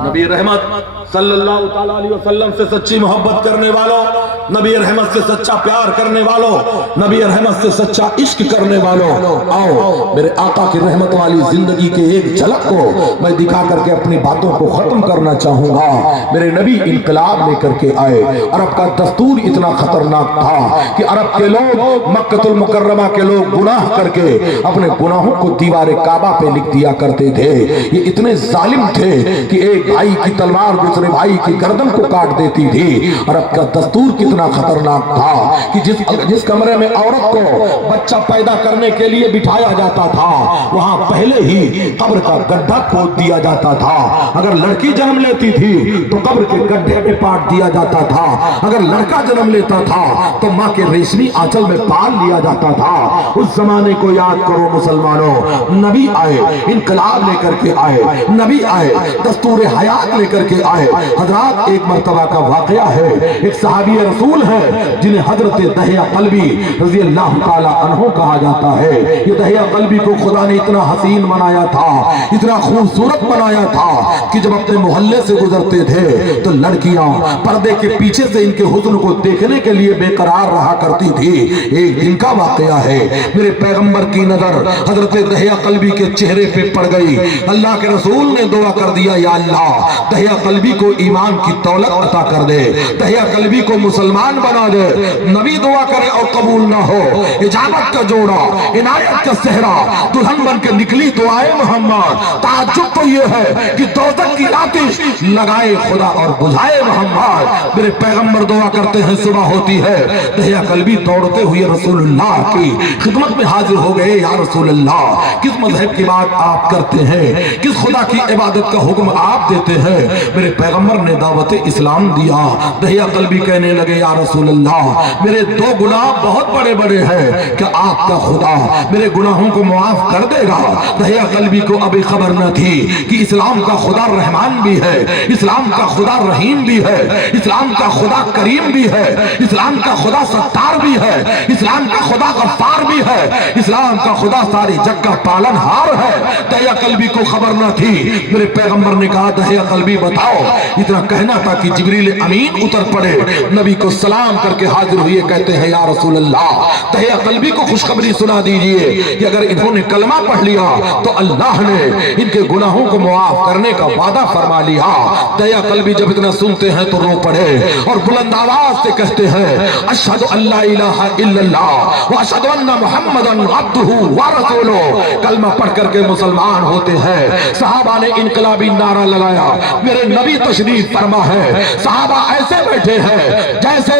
نبی رحمت صلی اللہ تعالیٰ علیہ وسلم سے سچی محبت کرنے والوں، نبی رحمت سے سچا پیار کرنے والوں، نبی رحمت سے سچا عشق کرنے والوں، آؤ میرے آقا کی رحمت والی زندگی کے ایک جھلک کو میں دکھا کر کے اپنی باتوں کو ختم کرنا چاہوں گا۔ میرے نبی انقلاب لے کر کے آئے۔ عرب کا دستور اتنا خطرناک تھا کہ عرب کے لوگ، مکہ المکرمہ کے لوگ گناہ کر کے اپنے گناہوں کو دیوار کعبہ پہ لکھ دیا کرتے تھے۔ یہ اتنے ظالم تھے کہ ایک بھائی کی تلوار دوسرے بھائی کی گردن کو کاٹ دیتی تھی۔ عرب کا دستور کتنا خطرناک تھا کہ جس کمرے میں عورت کو بچہ پیدا کرنے کے لیے بٹھایا جاتا تھا وہاں پہلے ہی قبر کا گڈھا کھود دیا جاتا تھا۔ اگر لڑکی جنم لیتی تھی تو قبر کے گڈھے میں پاٹ دیا جاتا تھا، اگر لڑکا جنم لیتا تھا تو ماں کے ریشمی آنچل میں پال لیا جاتا تھا۔ اس زمانے کو یاد کرو مسلمانوں، نبی آئے انقلاب لے کر کے آئے، نبی آئے دستور حیات لے کر کے آئے۔ حضرات ایک مرتبہ کا واقعہ ہے، ایک صحابی رسول ہے جنہیں حضرت دحیہ قلبی رضی اللہ تعالی عنہ کہا جاتا ہے۔ یہ دحیہ قلبی کو خدا نے اتنا حسین بنایا تھا، اتنا خوبصورت بنایا تھا کہ جب اپنے محلے سے گزرتے تھے تو لڑکیاں پردے کے پیچھے سے ان کے حسن کو دیکھنے کے لیے بے قرار رہا کرتی تھی۔ ایک دن کا واقعہ ہے، میرے پیغمبر کی نظر حضرت دحیہ قلبی کے چہرے پہ پڑ گئی۔ اللہ کے رسول نے دعا کر دیا، یا اللہ دحیہ قلبی کو ایمان کی دولت عطا کر دے، दहिया कल्बी को मुसलमान बना दे। नबी दुआ करे और कबूल ना हो, इजाबत का जोड़ा, इनायत का सेहरा, दुल्हन बन के निकली तो आए मोहम्मद। ताज्जुब तो ये है कि दोज़ख की आतिश लगाए खुदा और बुझाए मोहम्मद। मेरे पैगंबर दुआ करते हैं सुबह होती है, दहिया कल्बी दौड़ते हुए रसूलुल्लाह की खिदमत में हाजिर हो गए। या रसूलुल्लाह, किस मजहब की बात आप करते हैं, किस खुदा की इबादत का हुक्म आप देते हैं? मेरे पैगंबर ने दावत इस्लाम दिया। दहिया कल्बी कहने लगे, या रसूलल्लाह, मेरे दो गुनाह बहुत बड़े बड़े हैं, क्या आपका खुदा मेरे गुनाहों को मुआफ कर देगा? दहिया कल्बी को अभी खबर न थी कि इस्लाम का खुदा रहमान भी है, इस्लाम का खुदा रहीम भी है, इस्लाम का खुदा करीम भी है, इस्लाम का खुदा सत्तार भी है, इस्लाम का खुदा गफ्फार भी है, इस्लाम का खुदा सारी जग का पालनहार है। दहिया कल्बी को खबर न थी। मेरे पैगंबर ने कहा, दहिया कल्बी बताओ। इतना कहना था कि जिब्रील अमीन उतर पड़े, नबी को सलाम करके हाजिर हुए। कहते हैं, या रसूल अल्लाह, दहिया कल्बी को खुशखबरी सुना दीजिए कि अगर इन्होंने कलमा पढ़ लिया तो अल्लाह ने इनके गुनाहों को मुआफ करने का वादा फरमा लिया। दहिया कल्बी जब इतना सुनते हैं तो रो पड़े और बुलंद आवाज से कहते हैं, अशहदु अल्ला इलाहा इल्लल्लाह व अशहदु अन्ना मुहम्मदन अब्दुहु व रसूलुहु। कलमा पढ़ करके मुसलमान होते हैं। सहाबा ने इनकलाबी नारा लगाया, मेरे नबी तशरीफ फरमा है। सहाबा ऐसे बैठे हैं जैसे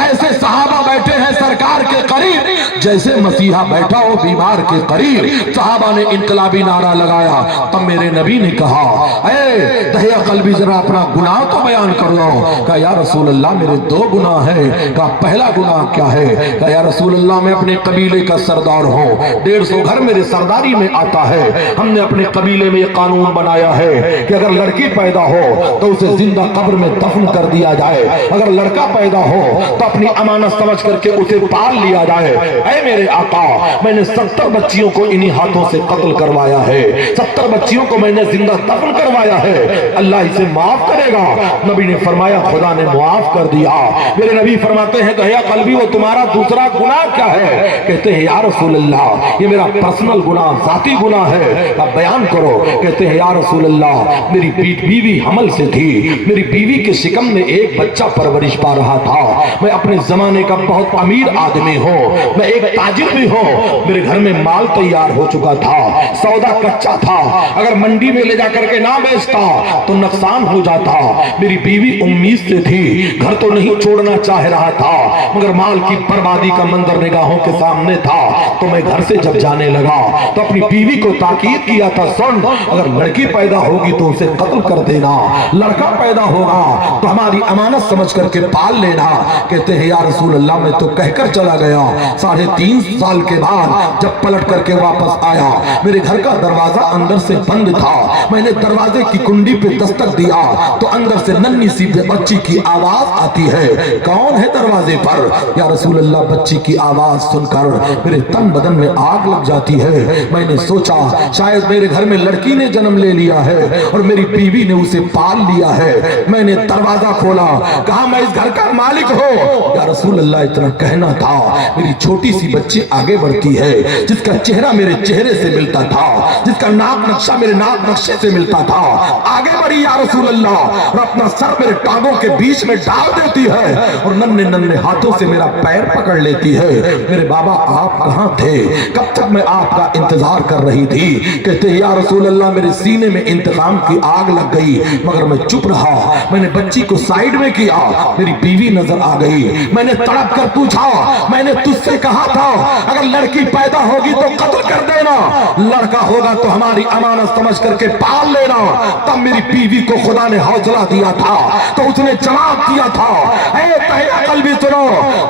ऐसे सहाबा बैठे हैं सरकार के करीब, जैसे मसीहा बैठा हो बीमार के करीब। सहाबा ने इनकलाबी नारा लगाया। तब मेरे नबी ने कहा, ऐ दहिया कल्बी, जरा अपना गुनाह तो बयान कर लो। कहा, या रसूल अल्लाह, मेरे दो गुनाह हैं। कहा, पहला गुनाह क्या है? कहा, या रसूल अल्लाह, मैं अपने कबीले का सरदार हूँ, 150 घर मेरे सरदारी में आता है। हमने अपने कबीले में ये कानून बनाया है कि अगर लड़की पैदा हो तो उसे जिंदा कब्र में दफन कर दिया जाए, अगर लड़का पैदा हो तो अपनी अमानत समझ करके उसे पाल लिया जाए। ऐ मेरे आका, मैंने 70 बच्चियों को इन्हीं हाथों से कत्ल करवाया है, 70 बच्चियों को मैंने जिंदा दफन करवाया है, अल्लाह इसे माफ करेगा? नबी ने फरमाया, खुदा ने माफ कर दिया। मेरे नबी फरमाते हैं, दहिया कल्बी, वो तुम्हारा दूसरा गुनाह क्या है? कहते हैं, या रसूल अल्लाह, ये मेरा पर्सनल गुनाह, जाती गुनाह है। अब बयान करो। कहते हैं, या रसूल अल्लाह, मेरी बीवी हमल से थी, मेरी बीवी के शिकम में एक बच्चा परवरिश पा रहा था। मैं अपने जमाने का बहुत अमीर आदमी हूँ, मैं एक ताजिर भी हूँ। मेरे घर में माल तैयार हो चुका था, सौदा कच्चा था, अगर मंडी में ले जाकर के ना बेचता तो नुकसान हो जाता। मेरी बीवी उम्मीद से थी, घर तो नहीं छोड़ना चाह रहा था, मगर माल की बर्बादी का मंजर निगाहों के सामने था। तो मैं घर से जब जाने लगा तो अपनी बीवी को ताकीद किया था, सुन, अगर लड़की पैदा होगी तो उसे कत्ल कर देना, लड़का पैदा होगा तो हमारी अमानत समझ करके पाल लेना। कहते हैं, या रसूल अल्लाह, मैं तो कहकर चला गया। 3.5 साल के बाद जब पलट करके वापस आया, मेरे घर का दरवाजा अंदर से बंद था। मैंने दरवाजे की कुंडी पे दस्तक दिया तो अंदर से नन्ही सी बच्ची की आवाज आती है। कौन है दरवाजे पर? या रसूल अल्लाह, बच्ची की आवाज सुनकर मेरे तन बदन में आग लग जाती है। मैंने सोचा शायद मेरे घर में लड़की ने जन्म ले लिया है और मेरी बीवी ने उसे पाल लिया है। मैंने दरवाजा खोला, कहा, मैं इस घर का मालिक हूँ। या रसूल अल्लाह, इतना कहना था, मेरी छोटी सी बच्ची आगे बढ़ती है, जिसका चेहरा मेरे चेहरे से मिलता था, जिसका नाक नक्शा मेरे नाक नक्शे से मिलता था। आगे बढ़ी या रसूल अल्लाह, और अपना सर मेरे टांगों के बीच में डाल देती है और नन्हे नन्हे हाथों से मेरा पैर पकड़ लेती है। मेरे बाबा, आप कहाँ थे? कब तक मैं आपका इंतजार कर रही थी? कहते हैं, या रसूल अल्लाह, मेरे सीने में इंतकाम की आग लग गई, मगर मैं चुप रहा। मैंने बच्ची को साइड में किया, मेरी बीवी नजर आ गई। मैंने तड़प कर पूछा, मैंने तुझसे कहा था अगर लड़की पैदा होगी तो कत्ल कर देना, लड़का होगा तो हमारी अमानत समझ करके पाल लेना। तब मेरी बीवी को खुदा ने हौसला दिया था तो उसने जवाब दिया था, ऐ दहिया कल्बी, सुनो,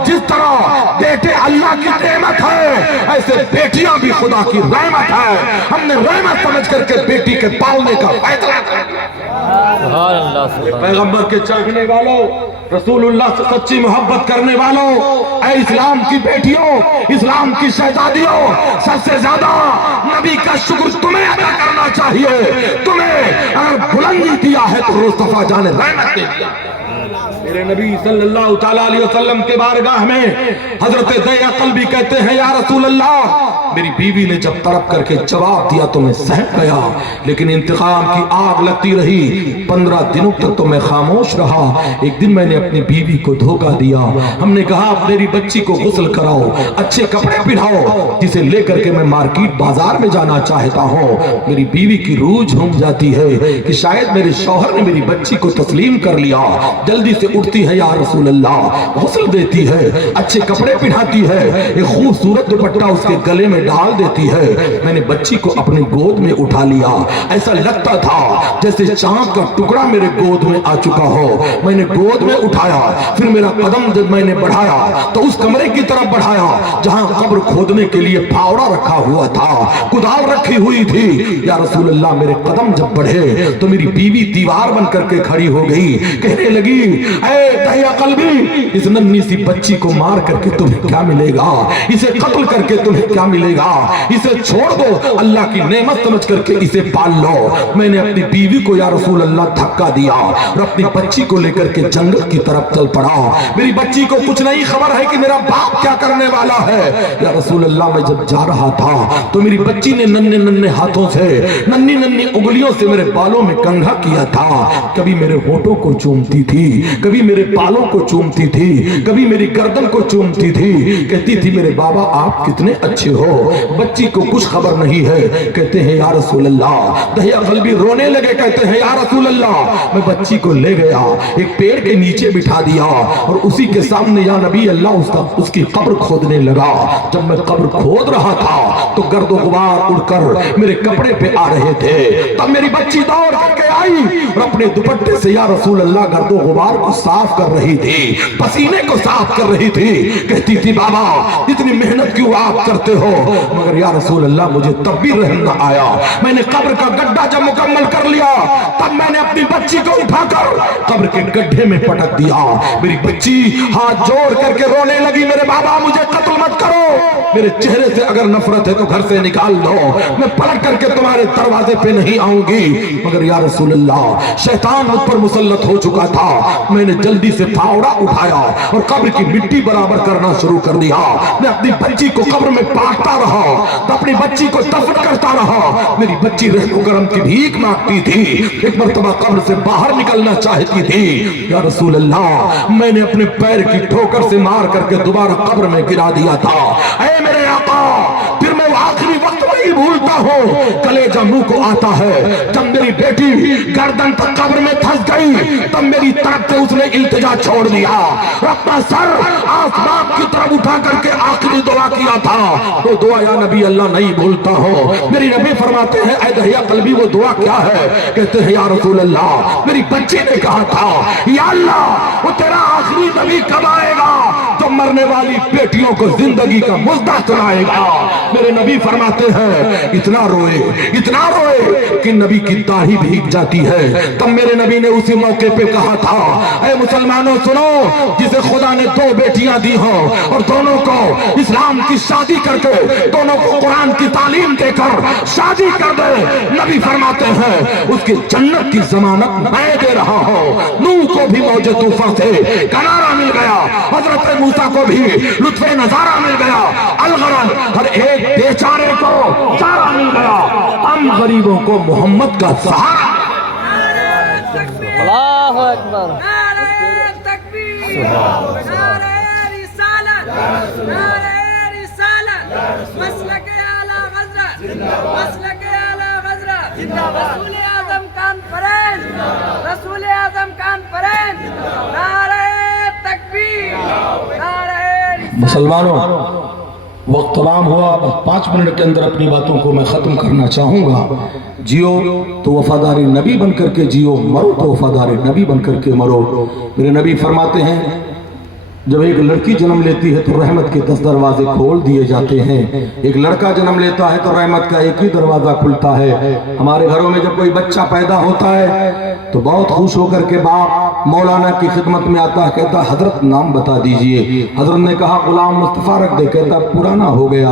जिस तरह बेटे अल्लाह की रहमत है, ऐसे बेटियां भी खुदा की रहमत है। हमने रहमत समझ करके बेटी के पालने का फैसला किया। पैगंबर के चाहने वालों, रसूलुल्लाह से सच्ची मोहब्बत करने वालों, ऐ इस्लाम की बेटियों, इस्लाम की शहजादियों, सबसे ज्यादा नबी का शुक्र तुम्हें अदा करना चाहिए। तुम्हें अगर बुलंदी दिया है तो मुस्तफा जाने रहमत दे दिया। मेरे नबी सल्लल्लाहु तआला अलैहि वसल्लम के बारगाह में हजरत दहिया कल्बी कहते हैं, या रसूल अल्लाह, मेरी बीवी ने जब तड़प करके जवाब दिया तो मैं सहम गया, लेकिन इंतकाम की आग लगती रही। 15 दिनों तक तो मैं खामोश रहा। एक दिन मैंने अपनी बीवी को धोखा दिया। हमने कहा मेरी बच्ची को गुस्ल कराओ, अच्छे कपड़े पहनाओ, जिसे लेकर के मैं मार्केट बाजार में जाना चाहता हूँ। मेरी बीवी की रूह झूम जाती है कि शायद मेरे शौहर ने मेरी बच्ची को तस्लीम कर लिया। जल्दी से उठती है, या रसूल अल्लाह, गुस्ल देती है, अच्छे कपड़े पहनाती है, एक खूबसूरत दुपट्टा उसके गले में डाल देती है। मैंने बच्ची को अपनी गोद में उठा लिया। ऐसा लगता था जैसे चांद का टुकड़ा मेरे गोद में आ चुका हो। मैंने गोद में उठाया, फिर मेरा कदम जब मैंने बढ़ाया तो उस कमरे की तरफ बढ़ाया जहां कब्र खोदने के लिए फावड़ा रखा हुआ था, कुदाल रखी हुई थी। या रसूल अल्लाह, मेरे कदम जब बढ़े तो मेरी बीवी दीवार बन करके खड़ी हो गई, कहने लगी, ऐ दहिया कल्बी, इस नन्ही सी बच्ची को मार करके तुम्हें क्या मिलेगा, इसे कत्ल करके तुम्हें क्या मिलेगा, इसे छोड़ दो, अल्लाह की नेमत समझ करके इसे पाल लो। मैंने अपनी बीवी को या रसूल अल्लाह धक्का दिया और अपनी बच्ची को लेकर के जंगल की तरफ चल पड़ा। मेरी बच्ची को कुछ नहीं खबर है कि मेरा बाप क्या करने वाला है। या रसूल अल्लाह, मैं जब जा रहा था तो मेरी बच्ची ने नन्हे नन्हे हाथों से, नन्ही नन्ही उंगलियों से मेरे बालों में कंघा किया था। कभी मेरे होठों को चूमती थी, कभी मेरे बालों को चूमती थी, कभी मेरी गर्दन को चूमती थी। कहती थी, मेरे बाबा आप कितने अच्छे हो। बच्ची को कुछ खबर नहीं है। कहते हैं या रसूल अल्लाह, दहिया कल्बी रोने लगे, कहते हैं या रसूल अल्लाह, मैं बच्ची को ले गया, एक पेड़ के नीचे बिठा दिया और उसी के सामने या नबी अल्लाह उसकी कब्र खोदने लगा। जब मैं कब्र खोद रहा था तो गर्दो गुबार उड़कर मेरे कपड़े पे आ रहे थे। तब मेरी बच्ची दौड़ करके आई और अपने दुपट्टे से या रसूल अल्लाह गर्दो गुबार को साफ कर रही थी, पसीने को साफ कर रही थी। कहती थी, बाबा इतनी मेहनत क्यों आप करते हो। मगर या रसूल अल्लाह, मुझे तब भी रहम न आया। मैंने कब्र का गड्ढा जब मुकम्मल कर लिया तब मैंने अपनी बच्ची को उठाकर कब्र के गड्ढे में पटक दिया। मेरी बच्ची हाथ जोड़ करके रोने लगी, मेरे बाबा मुझे कत्ल मत करो, मेरे चेहरे से अगर नफरत है तो घर से निकाल दो, मैं पलट करके तुम्हारे दरवाजे पे नहीं आऊंगी। मगर या रसूल अल्लाह, शैतान मुझ पर मुसल्लत हो चुका था। मैंने जल्दी से फावड़ा उठाया और कब्र की मिट्टी बराबर करना शुरू कर दिया। मैं अपनी बच्ची को कब्र में पाटता रहा तो अपनी बच्ची को दफन करता रहा। मेरी बच्ची रहमो करम की भीख मांगती थी, एक मर्तबा कब्र से बाहर निकलना चाहती थी। या रसूल अल्लाह, मैंने अपने पैर की ठोकर से मार करके दोबारा कब्र में गिरा दिया था। ऐ मेरे आका, फिर मैं आखिरी वक्त नहीं भूलता हूँ, कलेजा मुंह को आता है। जब मेरी बेटी गर्दन तक कब्र में फंस गई तब मेरी तरफ से उसने इल्तिजा छोड़ दिया, अपना सर आसमान की तरफ उठा करके आखिरी दुआ किया था। वो दुआ या नबी अल्लाह नहीं भूलता हूँ। मेरी नबी फरमाते हैं, ऐ दहिया कल्बी, वो दुआ क्या है। कहते हैं या रसूल अल्लाह, मेरी बच्ची ने कहा था, या अल्लाह, वो तेरा आखिरी नबी कब आएगा तो मरने वाली बेटियों को जिंदगी का मुद्दा सुनाएगा। मेरे नबी फरमाते हैं, इतना रोए कि नबी की दाढ़ी भीग जाती है। तब मेरे नबी ने उसी मौके पे कहा था, ऐ मुसलमानों सुनो, जिसे खुदा ने 2 बेटियां दी हो और दोनों को इस्लाम की शादी करके, दोनों को कुरान की तालीम देकर शादी कर दे, नबी फरमाते हैं उसकी जन्नत की जमानत मैं दे रहा हूँ। नूह को भी मौजे तूफान से किनारा मिल गया, हजरत मूसा को भी लुत्फे नजारा मिल गया, अलगरन हर एक बेचारे को चारा मिल गया, हम गरीबों को मोहम्मद का सहारा। अल्लाहु अकबर। नारे तकबीर, नारे रिसालत, नारे रिसालत, मसलके आला हज़रत, मसलके आला हज़रत, रसूल आज़म कॉन्फ्रेंस, रसूल आज़म कॉन्फ्रेंस, नारे तकबीर, नारे मुसलमानों, वक्त तमाम हुआ। 5 मिनट के अंदर अपनी बातों को मैं ख़त्म करना चाहूँगा। जियो तो वफादारी नबी बन करके जियो, मरो तो वफादारी नबी बन करके मरो। मेरे नबी फरमाते हैं, जब एक लड़की जन्म लेती है तो रहमत के 10 दरवाजे खोल दिए जाते हैं। एक लड़का जन्म लेता है तो रहमत का एक ही दरवाजा खुलता है। हमारे घरों में जब कोई बच्चा पैदा होता है तो बहुत खुश होकर के बाप मौलाना की खिदमत में आता है, कहता हजरत नाम बता दीजिए। हजरत ने कहा गुलाम मुस्तफा रख दे, कहता पुराना हो गया।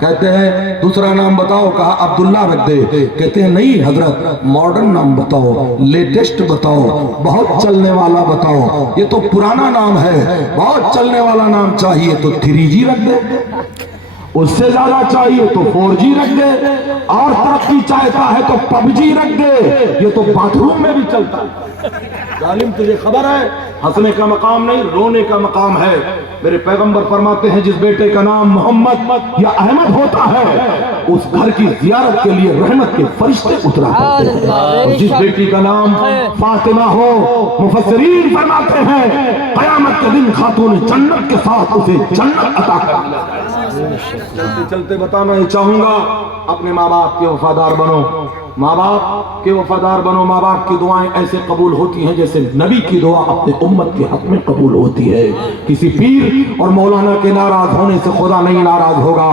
कहते हैं दूसरा नाम बताओ, कहा अब्दुल्ला रख दे। कहते हैं नहीं हजरत, मॉडर्न नाम बताओ, लेटेस्ट बताओ, बहुत चलने वाला बताओ। ये तो पुराना नाम है, बहुत चलने वाला नाम चाहिए तो 3G रख दे। اس سے زیادہ چاہیے تو 4G رکھ دے, اور ترقی چاہتا ہے تو PUBG رکھ دے. یہ تو باتھ روم میں بھی چلتا ہے. ظالم تجھے خبر ہے ہنسنے کا مقام نہیں رونے کا مقام ہے. میرے پیغمبر فرماتے ہیں جس بیٹے کا نام محمد یا احمد ہوتا ہے اس گھر کی زیارت کے لیے رحمت کے فرشتے اترا کرتے ہیں. اور جس بیٹی کا نام فاطمہ ہو مفسرین فرماتے ہیں قیامت کے دن خاتون جنت کے ساتھ اسے جنت عطا چلتے چلتے بتانا ہی چاہوں گا اپنے ماں باپ کے وفادار بنو. ماں باپ کے وفادار بنو. ماں باپ کی دعائیں ایسے قبول ہوتی ہیں جیسے نبی کی دعا اپنے امت کے حق میں قبول ہوتی ہے. کسی پیر اور مولانا کے ناراض ہونے سے خدا نہیں ناراض ہوگا,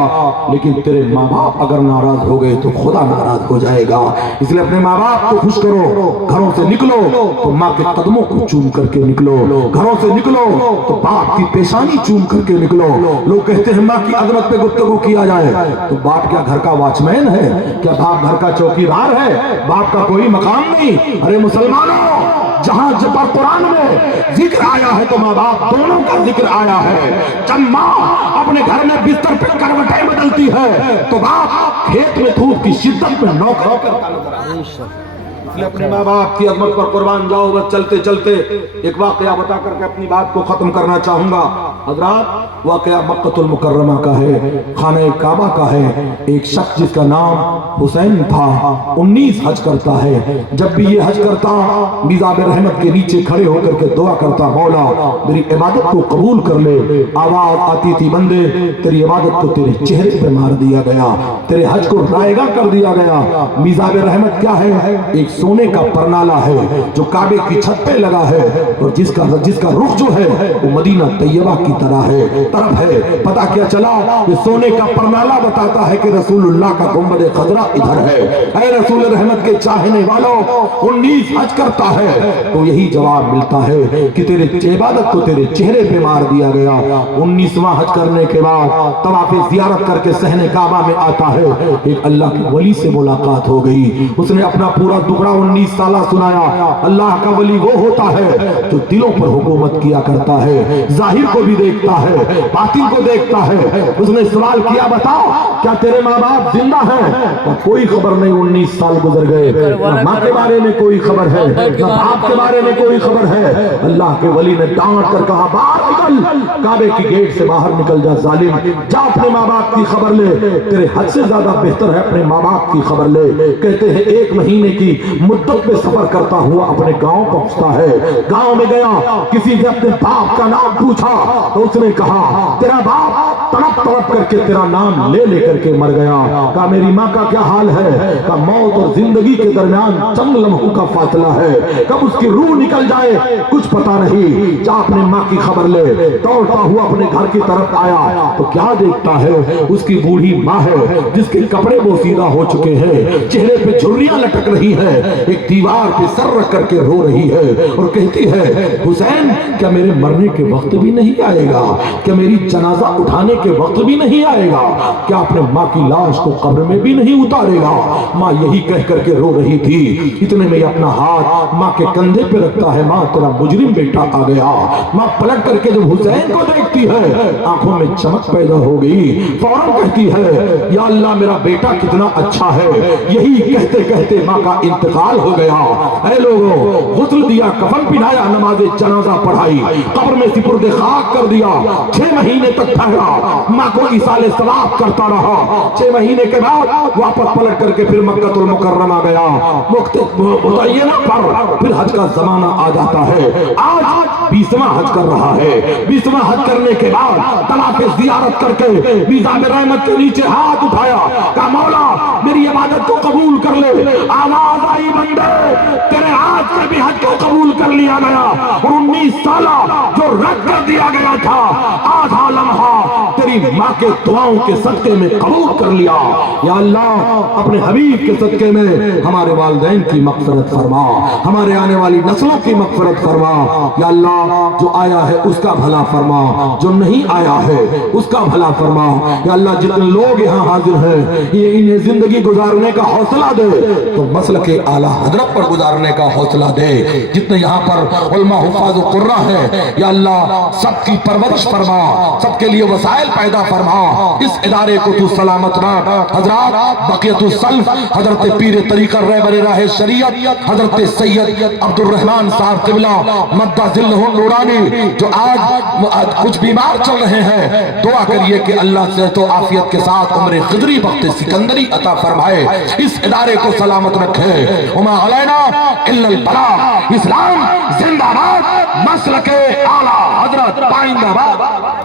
لیکن تیرے ماں باپ اگر ناراض ہو گئے تو خدا ناراض ہو جائے گا. اس لیے اپنے ماں باپ کو خوش کرو. گھروں سے نکلو تو ماں کے قدموں کو چوم کر کے نکلو. گھروں سے نکلو تو باپ کی پیشانی چوم کر کے نکلو. لوگ کہتے ہیں ماں کی عظمت پہ گفتگو کیا جائے تو باپ کیا گھر کا واچ مین ہے؟ کیا باپ گھر کا چوکیدار ہے؟ باپ کا کوئی مقام نہیں. ارے مسلمانوں, جہاں جب قرآن میں ذکر آیا ہے تو ماں باپ دونوں کا ذکر آیا ہے. جب ماں اپنے گھر میں بستر پہ کروٹیں بدلتی ہے تو باپ کھیت میں دھوپ کی شدت میں نوکروں کرتا نظر آتا ہے. اس لیے اپنے ماں باپ کی عظمت پر قربان جاؤ. بس چلتے چلتے ایک واقعہ بتا کر کے اپنی بات کو ختم کرنا چاہوں گا. حضرات, واقعہ مکہ المکرمہ کا ہے, خانہ کعبہ کا ہے. ایک شخص جس کا نام حسین تھا 19 حج کرتا ہے. جب بھی یہ حج کرتا میزاب رحمت کے نیچے کھڑے ہو کر کے دعا کرتا مولا میری عبادت کو قبول کر لے. آواز آتی تھی بندے تیری عبادت کو تیرے چہرے پہ مار دیا گیا, تیرے حج کو رائگاں کر دیا گیا. میزاب رحمت کیا ہے؟ ایک سونے کا پرنالہ ہے جو کعبے کی چھت پہ لگا ہے, اور جس کا رخ جو ہے وہ مدینہ طیبہ کی طرف ہے. پتا کیا چلا؟ یہ سونے کا پرنالہ بتاتا ہے کہ رسول اللہ کا گنبد خضرا ادھر ہے. اے رسول رحمت کے چاہنے والوں, 19 حج کرتا ہے تو یہی جواب ملتا ہے کہ تیرے عبادت کو تیرے چہرے پہ مار دیا گیا. 19واں حج کرنے کے بعد طواف زیارت کر کے صحن کعبہ میں آتا ہے. ایک اللہ کے ولی سے ملاقات ہو گئی. اس نے اپنا پورا دکڑا 19 سالہ سنایا. اللہ کا ولی وہ ہوتا ہے جو دلوں پر حکومت کیا کرتا ہے, ظاہر کو بھی دیکھتا ہے, باطن کو دیکھتا ہے. اس نے سوال کیا بتا کیا تیرے ماں باپ زندہ ہیں؟ کوئی خبر نہیں. 19 سال گزر گئے, نہ ماں کے بارے میں کوئی خبر ہے نہ باپ کے بارے میں کوئی خبر ہے. اللہ کے ولی نے ڈانٹ کر کہا باہر نکل, کعبے کی گیٹ سے باہر نکل جا ظالم, جا اپنے ماں باپ کی خبر لے. تیرے حد سے زیادہ بہتر ہے اپنے ماں باپ کی خبر لے. کہتے ہیں 1 مہینے کی مدت میں سفر کرتا ہوا اپنے گاؤں پہنچتا ہے. گاؤں میں گیا, کسی نے اپنے باپ کا نام پوچھا تو اس نے کہا تیرا باپ تڑپ تڑپ کر کے تیرا نام لے لے کر کے مر گیا. کہا میری ماں کا کیا حال ہے؟ کہا موت اور زندگی کے درمیان چند لمحوں کا فاصلہ ہے, کب اس کی روح نکل جائے کچھ پتا نہیں. جا اپنے ماں کی خبر لے. دوڑتا ہوا اپنے گھر کی طرف آیا تو کیا دیکھتا ہے؟ اس کی بوڑھی ماں ہے جس کے کپڑے بوسیدہ ہو چکے ہیں, چہرے پہ جھریاں لٹک رہی ہے, ایک دیوار پہ سر رکھ کر کے رو رہی ہے اور کہتی ہے حسین کیا میرے مرنے کے وقت بھی نہیں آئے گا؟ کیا میری جنازہ اٹھانے کے وقت بھی نہیں آئے گا؟ کیا اپنے ماں کی لاش کو قبر میں بھی نہیں اتارے گا؟ ماں یہی کہہ کر کے رو رہی تھی. اتنے میں اپنا ہاتھ ماں کے کندھے پہ رکھتا ہے, ماں تیرا مجرم بیٹا آ گیا. ماں پلٹ کر کے جب حسین کو دیکھتی ہے آنکھوں میں چمک پیدا ہو گئی. فوراً کہتی ہے یا اللہ میرا بیٹا کتنا اچھا ہے. یہی کہتے کہتے ماں کا انتقال ہو گیا. اے لوگوں, غسل دیا, کفن پہنایا, نماز جنازہ پڑھائی, قبر میں سپرد خاک کر دیا. 6 مہینے تک ٹھہرا, ماں کو ایصال ثواب کرتا رہا. 6 مہینے کے بعد واپس پلٹ کر کے پھر مکہ المکرمہ گیا. متعینہ پر پھر حج کا زمانہ آ جاتا ہے. آج 20واں حج کر رہا ہے. 20واں حج کرنے کے بعد طواف زیارت کر کے میزاب رحمت کے نیچے ہاتھ اٹھایا, کہا مولا میری عبادت کو قبول کر لے. آواز آئی بندے تیرے آج کے بھی حج کو قبول کر لیا گیا. 19 سالہ جو رد کر دیا گیا تھا آدھا لمحہ تیری ماں کے دعاؤں کے صدقے میں قبول کر لیا. یا اللہ اپنے حبیب کے صدقے میں ہمارے والدین کی مغفرت فرما, ہمارے آنے والی نسلوں کی مغفرت فرما. یا اللہ جو آیا ہے اس کا بھلا فرما, جو نہیں آیا ہے اس کا بھلا فرما. یا اللہ جتنے لوگ یہاں حاضر ہیں یہ انہیں زندگی گزارنے کا حوصلہ دے تو مسلک اعلیٰ حضرت پر گزارنے کا حوصلہ دے. جتنے یہاں پر علماء حفاظ و قرہ ہیں یا اللہ سب کی پرورش فرما, سب کے لیے وسائل پیدا فائدہ فرما، اس ادارے کو تو سلامت رکھ۔ حضرات بقیت السلف حضرت پیر طریقہ رہبر راہ شریعت حضرت سید عبد الرحمن صاحب قبلہ مدہ ذلہ نورانی جو آج کچھ بیمار چل رہے ہیں، دعا کریے کہ اللہ صحت و عافیت کے ساتھ عمر خضری وقت سکندری عطا فرمائے، اس ادارے کو سلامت رکھے۔ وما علینا الا البلاغ۔ اسلام زندہ باد، مسلک اعلیٰ حضرت پائندہ باد۔